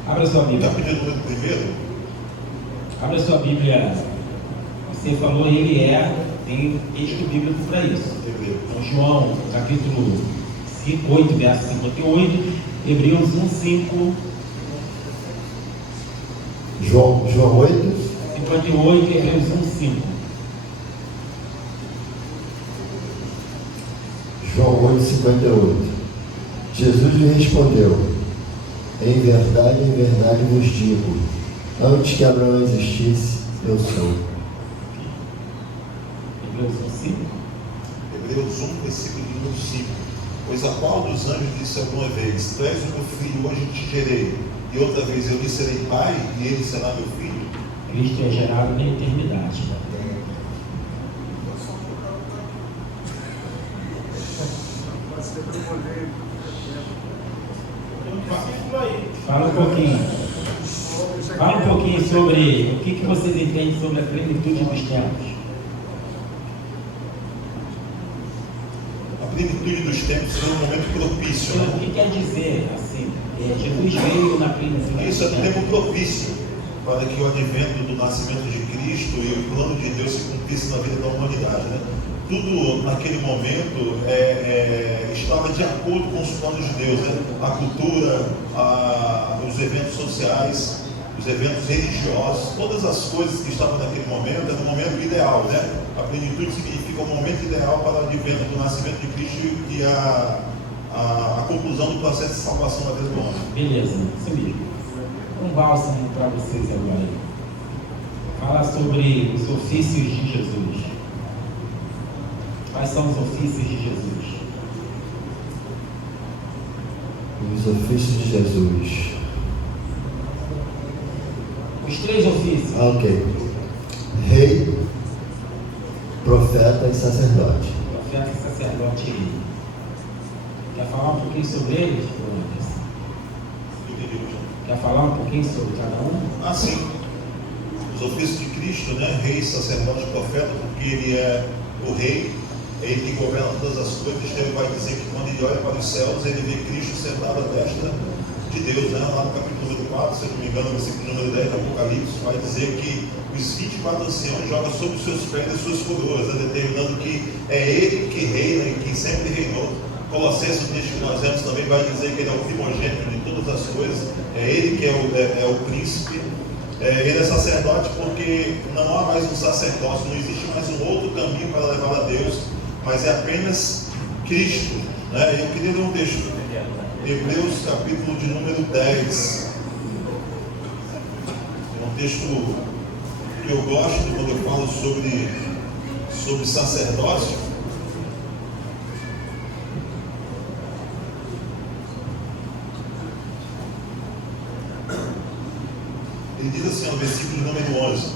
Não. Abra sua Bíblia. Está pedindo o primeiro? Abra sua Bíblia. Você falou ele é, tem texto bíblico para isso. Então, João, capítulo 8, verso 58, Hebreus 1:5. João 8. 58, Hebreus 1:5. João 8:58. Jesus lhe respondeu: em verdade vos digo, antes que Abraão existisse, eu sou. Hebreus 1:5. Hebreus 1, versículo número 5. Pois a qual dos anjos disse alguma vez: tu és o meu filho, hoje te gerei, e outra vez eu lhe serei pai, e ele será meu filho? Cristo é gerado na eternidade. Fala um pouquinho sobre o que vocês entendem sobre a plenitude dos tempos. A plenitude dos tempos é um momento propício, Então, né? o que quer dizer assim? Jesus veio na plenitude. Isso é um tempo propício para que o advento do nascimento de Cristo e o plano de Deus se cumprisse na vida da humanidade, né? Tudo naquele momento estava de acordo com os planos de Deus, né? A cultura, os eventos sociais, os eventos religiosos, todas as coisas que estavam naquele momento, era um momento ideal, né? A plenitude significa um momento ideal para o advento do nascimento de Cristo e a conclusão do processo de salvação da vida do homem. Beleza, isso mesmo. Um bálsamo para vocês agora aí. Fala sobre os ofícios de Jesus. Quais são os ofícios de Jesus? Os ofícios de Jesus. Os 3 ofícios. Ok. Rei, profeta e sacerdote. Profeta e sacerdote e rei. Quer falar um pouquinho sobre eles, Lucas? Quer falar um pouquinho sobre cada um? Ah, sim. Os ofícios de Cristo, né? Rei, sacerdote, profeta, porque ele é o rei, ele que governa todas as coisas. Ele vai dizer que quando ele olha para os céus, ele vê Cristo sentado à destra de Deus, né? Lá no capítulo número 4, se eu não me engano, no versículo número 10 do Apocalipse, vai dizer que os 24 anciãos jogam sobre os seus pés as suas coroas, né? Determinando que é ele que reina e que sempre reinou. Colossenses, o texto que nós vemos também, vai dizer que ele é o primogênito de todas as coisas, é ele que é o príncipe. Ele é sacerdote porque não há mais um sacerdócio, não existe mais um outro caminho para levar a Deus, mas é apenas Cristo, né? Eu queria ler um texto, Hebreus capítulo de número 10, é um texto que eu gosto quando eu falo sobre sacerdócio. Ele diz assim, no versículo número 11: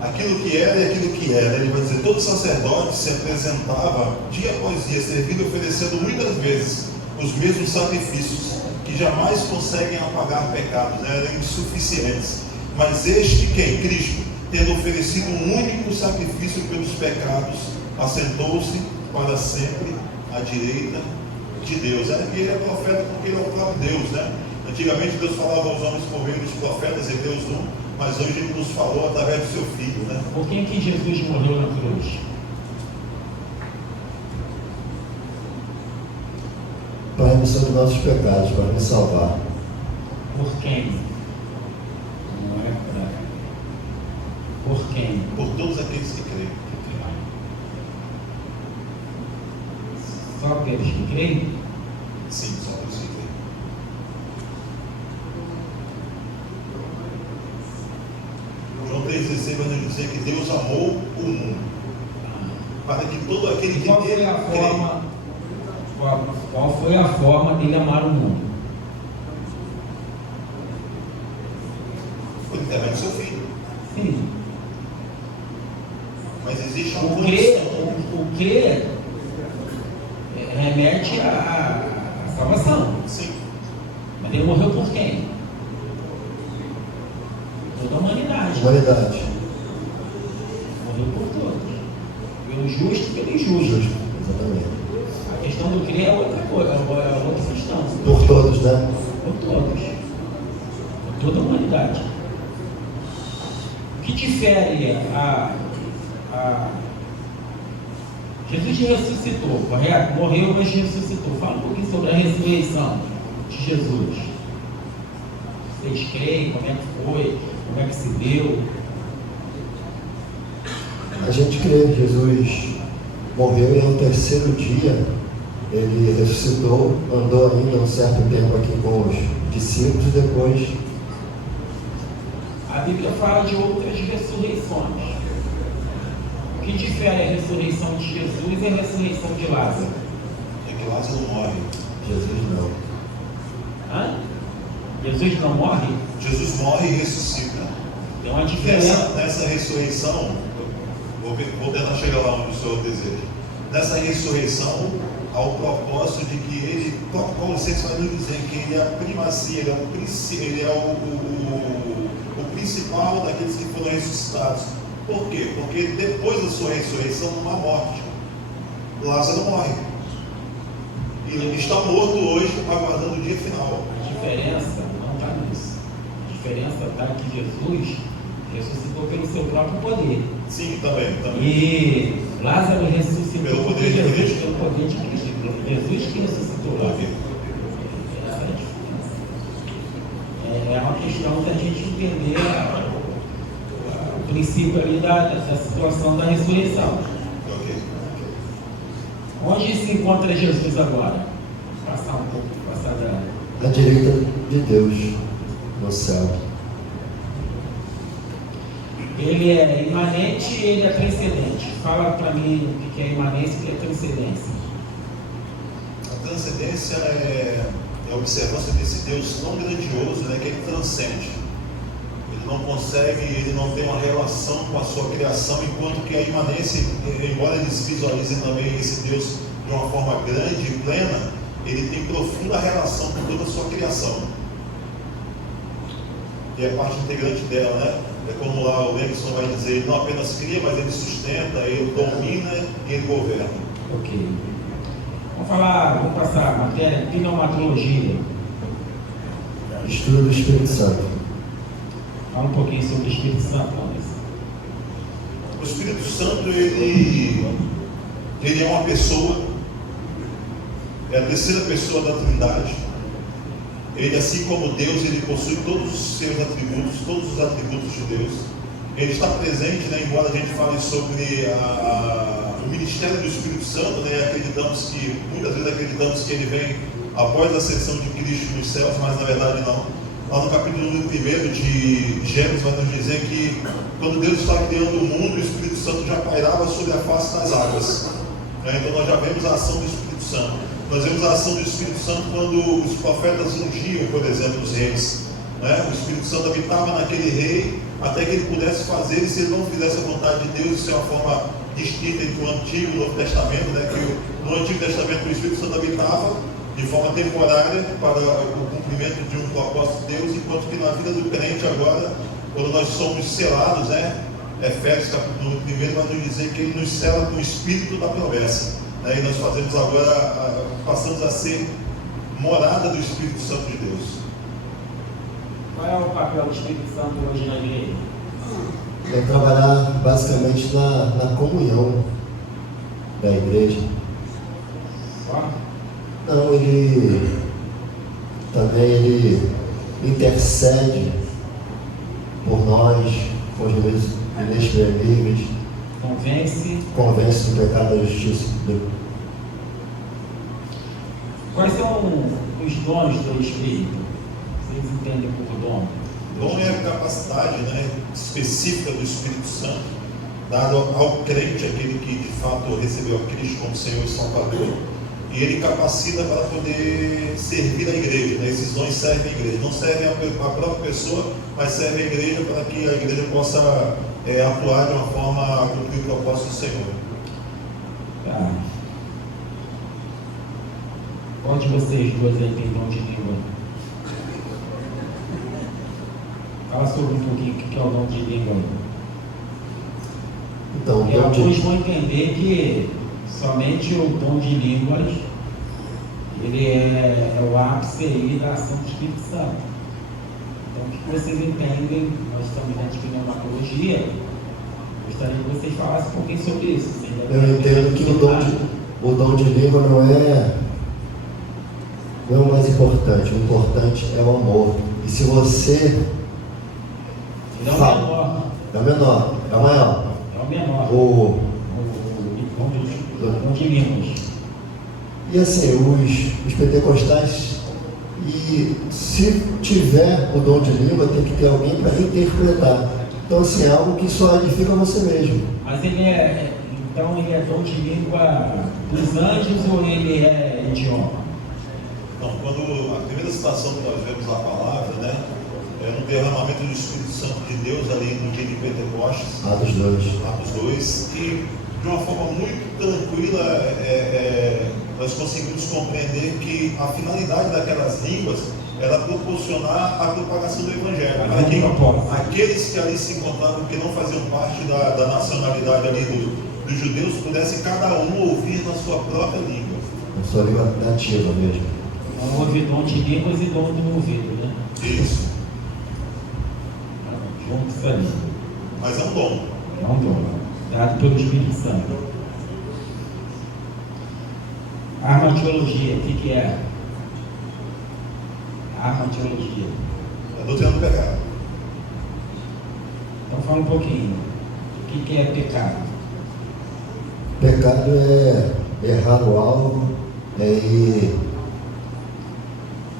aquilo que era e aquilo que era. Ele vai dizer: todo sacerdote se apresentava dia após dia, servindo e oferecendo muitas vezes os mesmos sacrifícios, que jamais conseguem apagar pecados, né? Eram insuficientes. Mas este, quem? Cristo, tendo oferecido um único sacrifício pelos pecados, assentou-se para sempre à direita de Deus. E ele é profeta porque ele é o próprio Deus, né? Antigamente Deus falava aos homens por meio dos profetas, Hebreus 1, mas hoje Ele nos falou através do seu Filho, né? Por quem que Jesus morreu na cruz? Para a remissão de nossos pecados, para nos salvar. Por quem? Não é para... Por quem? Por todos aqueles que creem. Só aqueles que creem? Sim, só aqueles que creem. João 3,16 vai nos dizer que Deus amou o mundo, para que todo aquele que nele crê. Qual foi a forma dele amar o mundo? Por intermédio do seu Filho. Sim. Mas existe uma O crer remete à salvação. Sim. Mas ele morreu por quem? Toda a humanidade. Humanidade. Morreu por todos. Pelo justo e pelo injusto. Exatamente. A questão do crer é outra coisa, é outra questão. Por todos, né? Por todos. Por toda a humanidade. O que difere Jesus ressuscitou, correto? Morreu, mas ressuscitou. Fala um pouquinho sobre a ressurreição de Jesus. Vocês creem? Como é que foi? Como é que se deu? A gente crê que Jesus morreu e no terceiro dia ele ressuscitou, andou ainda um certo tempo aqui com os discípulos e depois... A Bíblia fala de outras ressurreições. O que difere a ressurreição de Jesus e a ressurreição de Lázaro? É que Lázaro morre. Jesus não. Hã? Jesus não morre? Jesus morre e ressuscita. Tem uma diferença. Nessa ressurreição, vou tentar chegar lá onde o Senhor deseja. Nessa ressurreição, há o propósito de que ele, Colossenses vai nos dizer que ele é a primazia, ele é o principal daqueles que foram ressuscitados. Por quê? Porque depois da sua ressurreição não há morte. Lázaro morre. E ele está morto hoje, aguardando o dia final. A diferença não está nisso. A diferença está que Jesus ressuscitou pelo seu próprio poder. Sim, também. E Lázaro ressuscitou pelo poder de Cristo. Pelo poder de Cristo. Jesus que ressuscitou Lázaro. Essa é a diferença. É uma cristãos, a gente entender o princípio ali da situação da ressurreição. Ok. Onde se encontra Jesus agora? Passar um pouco, passar da... À direita de Deus, no céu. Ele é imanente e ele é transcendente. Fala para mim o que é imanência e o que é transcendência. A transcendência é a observância desse Deus tão grandioso, né, que ele transcende. Ele não consegue, ele não tem uma relação com a sua criação, enquanto que a imanência, embora eles visualizem também esse Deus de uma forma grande e plena, ele tem profunda relação com toda a sua criação. E é parte integrante dela, né? É como lá o Levinson vai dizer, ele não apenas cria, mas ele sustenta, ele domina e ele governa. Ok. Vamos passar a matéria, pneumatologia. Estudo do Espírito Santo. Fala um pouquinho sobre o Espírito Santo, Luiz. O Espírito Santo, ele é uma pessoa, é a terceira pessoa da Trindade. Ele, assim como Deus, ele possui todos os seus atributos, todos os atributos de Deus. Ele está presente, né, embora a gente fale sobre o ministério do Espírito Santo, né, muitas vezes acreditamos que ele vem após a ascensão de Cristo nos céus, mas na verdade não. Lá no capítulo 1 de Gênesis vai nos dizer que quando Deus está criando o mundo, o Espírito Santo já pairava sobre a face das águas. Então nós já vemos a ação do Espírito Santo. Nós vemos a ação do Espírito Santo quando os profetas ungiam, por exemplo, os reis. O Espírito Santo habitava naquele rei até que ele pudesse fazer, e se ele não fizesse a vontade de Deus, isso é uma forma distinta entre o Antigo e o Novo Testamento, que no Antigo Testamento o Espírito Santo habitava de forma temporária para o cumprimento de um propósito de Deus, enquanto que na vida do crente agora, quando nós somos selados, Efésios capítulo 1 vai nos dizer que ele nos sela com o Espírito da promessa. E nós fazemos agora, passamos a ser morada do Espírito Santo de Deus. Qual é o papel do Espírito Santo hoje na igreja? É trabalhar basicamente na comunhão da igreja. Só? Não, ele intercede por nós, com os inexprimíveis. Convence do pecado da justiça. Quais são os dons do Espírito? Vocês entendem por dom? Dom é a capacidade, específica do Espírito Santo, dado ao crente, aquele que de fato recebeu a Cristo como Senhor e Salvador, e ele capacita para poder servir a igreja. Esses dons servem a igreja, não servem a própria pessoa, mas servem a igreja para que a igreja possa atuar de uma forma a cumprir o propósito do Senhor. Tá. Qual de vocês dois aí tem dom de língua? Fala sobre um pouquinho o que é o dom de língua. Então, e alguns vão entender que somente o dom de línguas ele é o ápice aí da ação do Espírito Santo. Então, o que vocês entendem? Nós estamos dentro de pneumatologia. Gostaria que vocês falassem um pouquinho sobre isso. Eu entendo que o dom de língua não é o mais importante. O importante é o amor. E se você fala, é o menor, é o maior. É o menor. O dom de línguas. E assim, os pentecostais, e se tiver o dom de língua, tem que ter alguém para interpretar. Então, assim, é algo que só edifica você mesmo. Mas ele é dom de língua dos anjos ou ele é idioma? Então, quando a primeira citação que nós vemos na palavra, é no derramamento do Espírito Santo de Deus ali no dia de Pentecostes. Atos 2. E de uma forma muito tranquila, nós conseguimos compreender que a finalidade daquelas línguas era proporcionar a propagação do Evangelho. Para que aqueles que ali se encontravam, que não faziam parte da nacionalidade ali dos judeus, pudessem cada um ouvir na sua própria língua. Na sua língua nativa mesmo. Então, houve dom de línguas e dom do ouvido, né? Isso. Juntos ali. Mas é um dom. É um dom, dado pelo Espírito Santo. Armateologia, o que é? Armateologia. doutrina do pecado. Então fala um pouquinho. O que é pecado? Pecado é errar o alvo, é ir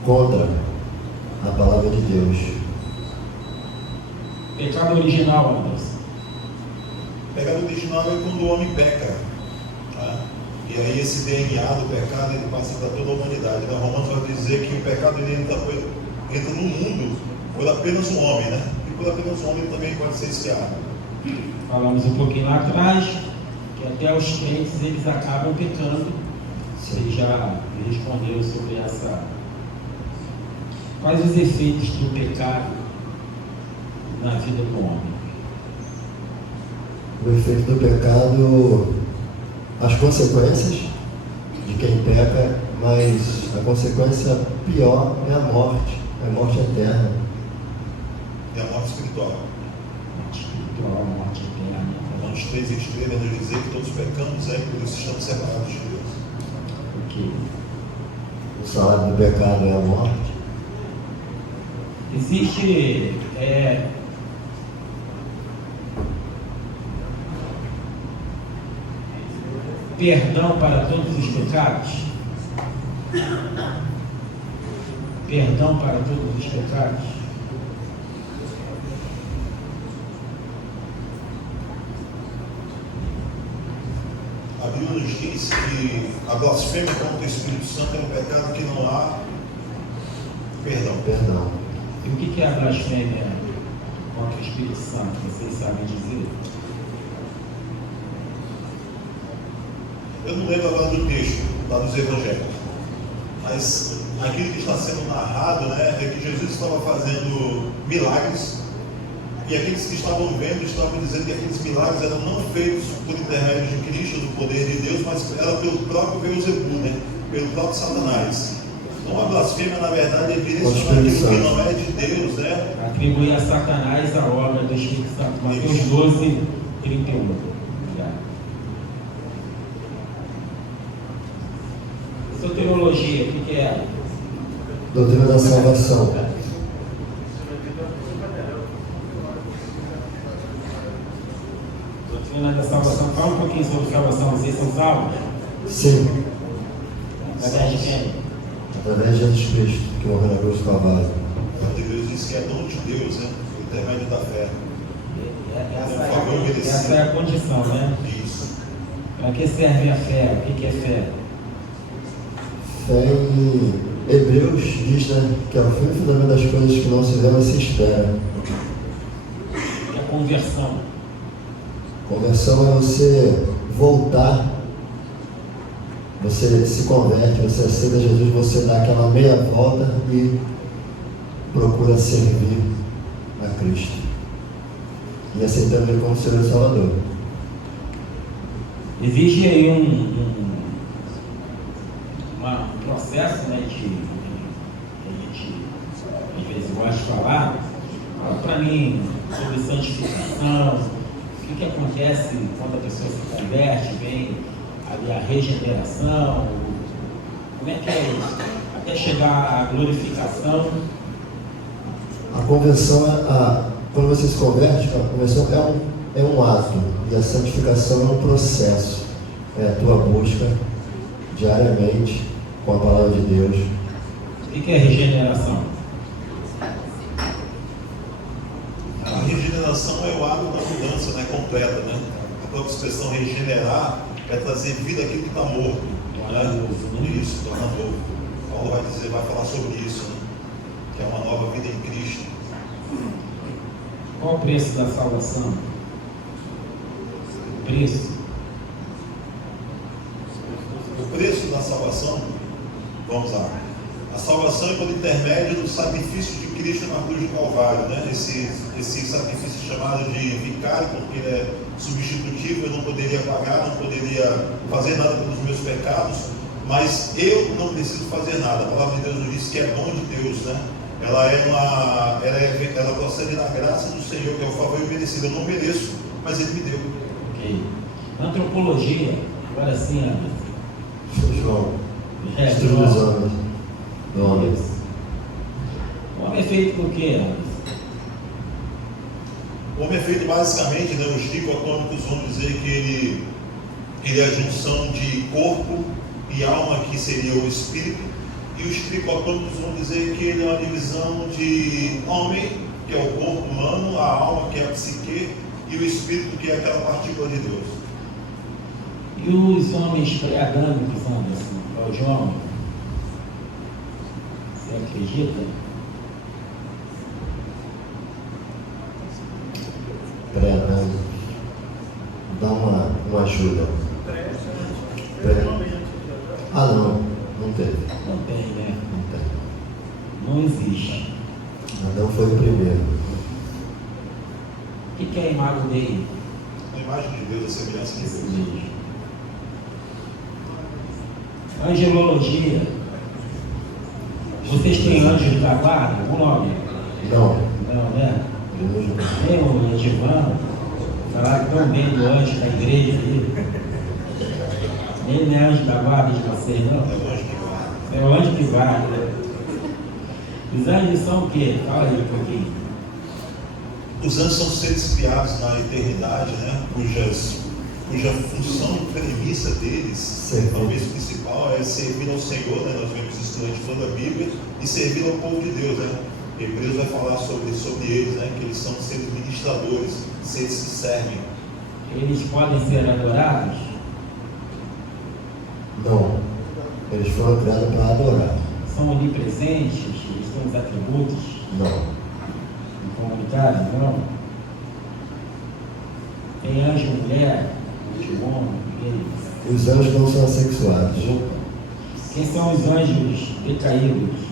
contra a palavra de Deus. Pecado original, Anderson. Pecado original é quando o homem peca. Tá? E aí esse DNA do pecado ele passa para toda a humanidade. Né? Romanos vai dizer que o pecado ele entra no mundo por apenas um homem, né? E por apenas um homem ele também pode ser esfriado. Falamos um pouquinho lá atrás que até os crentes eles acabam pecando. Você já respondeu sobre essa. Quais os efeitos do pecado na vida do homem? O efeito do pecado, as consequências de quem peca, mas a consequência pior é a morte eterna. E a morte espiritual. Morte espiritual, morte eterna. Romanos 3:23 vai nos dizer que todos pecamos, por isso estamos separados de Deus. Ok. O salário do pecado é a morte. Existe perdão para todos os pecados? Perdão para todos os pecados? A Bíblia nos diz que a blasfêmia contra o Espírito Santo é um pecado que não há perdão. E o que é a blasfêmia contra o Espírito Santo? Vocês sabem dizer? Eu não lembro agora do texto lá dos Evangelhos, mas aquilo que está sendo narrado, né, é que Jesus estava fazendo milagres e aqueles que estavam vendo estavam dizendo que aqueles milagres eram não feitos por intermédio de Cristo, do poder de Deus, mas era pelo próprio Beelzebub, né, pelo próprio Satanás. Então a blasfêmia, na verdade, é direcionar aquilo que não é de Deus, né? Atribuir a Satanás a obra do Espírito Santo. Mateus 12:31. Soteriologia, o que é? Doutrina da salvação. Doutrina da salvação. Fala um pouquinho sobre salvação. Vocês são salvos? Sim. Através de quem? Através de Jesus Cristo, que morreu na cruz do Calvário. Deus diz que é dom de Deus, né? Por intermédio da fé. Essa é a condição, né? Isso. Para que serve a fé? O que é fé? Fé em Hebreus diz, né, que é o fim e fundamento das coisas que não se vê, mas se espera. É a conversão. Conversão é você voltar, você se converte, você aceita Jesus, você dá aquela meia volta e procura servir a Cristo. E aceitando Ele como Senhor e Salvador. Existe aí um processo, né, que a gente às vezes gosta de falar. Fala para mim sobre santificação, o que acontece quando a pessoa se converte, vem ali a regeneração, como é que é isso? Até chegar à glorificação. A conversão, quando você se converte, a conversão é um ato, e a santificação é um processo. É a tua busca diariamente com a palavra de Deus. O que é regeneração? A regeneração é o ato da mudança, né, completa, né? A própria expressão regenerar é trazer vida àquilo que está morto, né? Isso, torna novo. Paulo vai falar sobre isso, né? Que é uma nova vida em Cristo. Qual o preço da salvação? O preço? O preço da salvação, vamos lá. A salvação é por intermédio do sacrifício de Cristo na cruz do Calvário, né? Esse sacrifício chamado de vicário, porque ele é substitutivo, eu não poderia pagar, não poderia fazer nada pelos meus pecados, mas eu não preciso fazer nada. A palavra de Deus nos diz que é dom de Deus, né? Ela procede da graça do Senhor, que é o favor imerecido. Eu não mereço, mas Ele me deu. Ok. Antropologia, agora sim, Ana. João, É, estudo dos homens. Do homem. O homem é feito por quê? O homem é feito basicamente, né, os tricotômicos vão dizer que ele é a junção de corpo e alma, que seria o espírito, e os tricotômicos vão dizer que ele é uma divisão de homem, que é o corpo humano, a alma, que é a psique, e o espírito, que é aquela partícula de Deus. E os homens pré-adâmicos, Anderson, é o João? Você acredita? Pré-adâmicos. Dá uma ajuda. Ah, não teve. Não tem, né? Não tem. Não existe. Adão foi o primeiro. O que é a imagem dele? A imagem de Deus, a semelhança de Deus. Angelologia. Vocês têm anjos da guarda? O nome? Não. Não, né? Tem o Edivano. Falaram tão bem do anjo da igreja ali. Ele não é anjo da guarda de vocês, não? É o anjo de guarda. Os anjos são o quê? Fala aí um pouquinho. Os anjos são seres criados na eternidade, né? Cuja função e premissa deles, talvez principal, é servir ao Senhor, né? Nós vemos isso durante toda a Bíblia, e servir ao povo de Deus, né? Hebreus vai falar sobre eles, né? Que eles são seres ministradores, seres que servem. Eles podem ser adorados? Não. Eles foram criados para adorar. São onipresentes? Eles têm os atributos? Não. Comunitários? Não. Tem anjo mulher, anjo homem, eles. Os anjos não são assexuados. Quem são os anjos decaídos?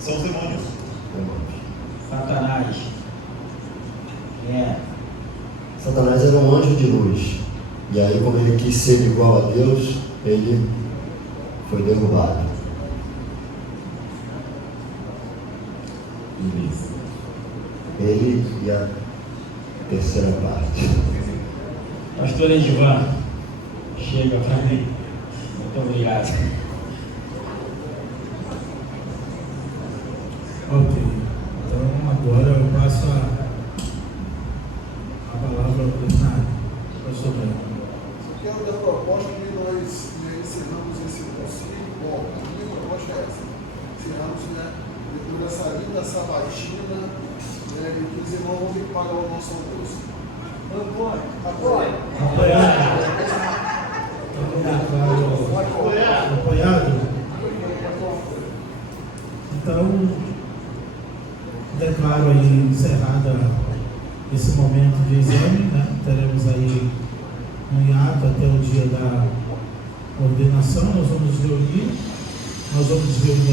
São os demônios. Satanás. Quem é? Satanás era um anjo de luz. E aí, como ele quis ser igual a Deus, ele foi derrubado. Isso. Ele e a terceira parte. Pastor Edivan, chega para mim. Muito obrigado. Ok. Então agora eu passo a palavra ao plenário. Pastor Branco. Quero dar a proposta que nós encerramos esse concílio. Bom, a minha proposta é essa. Encerramos, depois dessa linda sabatina, e que os irmãos vão ter que pagar o nosso almoço. Apoio. Apoiado? Então, declaro aí encerrada esse momento de exame, né? Teremos aí um hiato até o dia da ordenação. Nós vamos nos reunir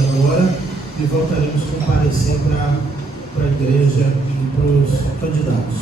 agora e voltaremos a comparecer para a igreja e para os candidatos.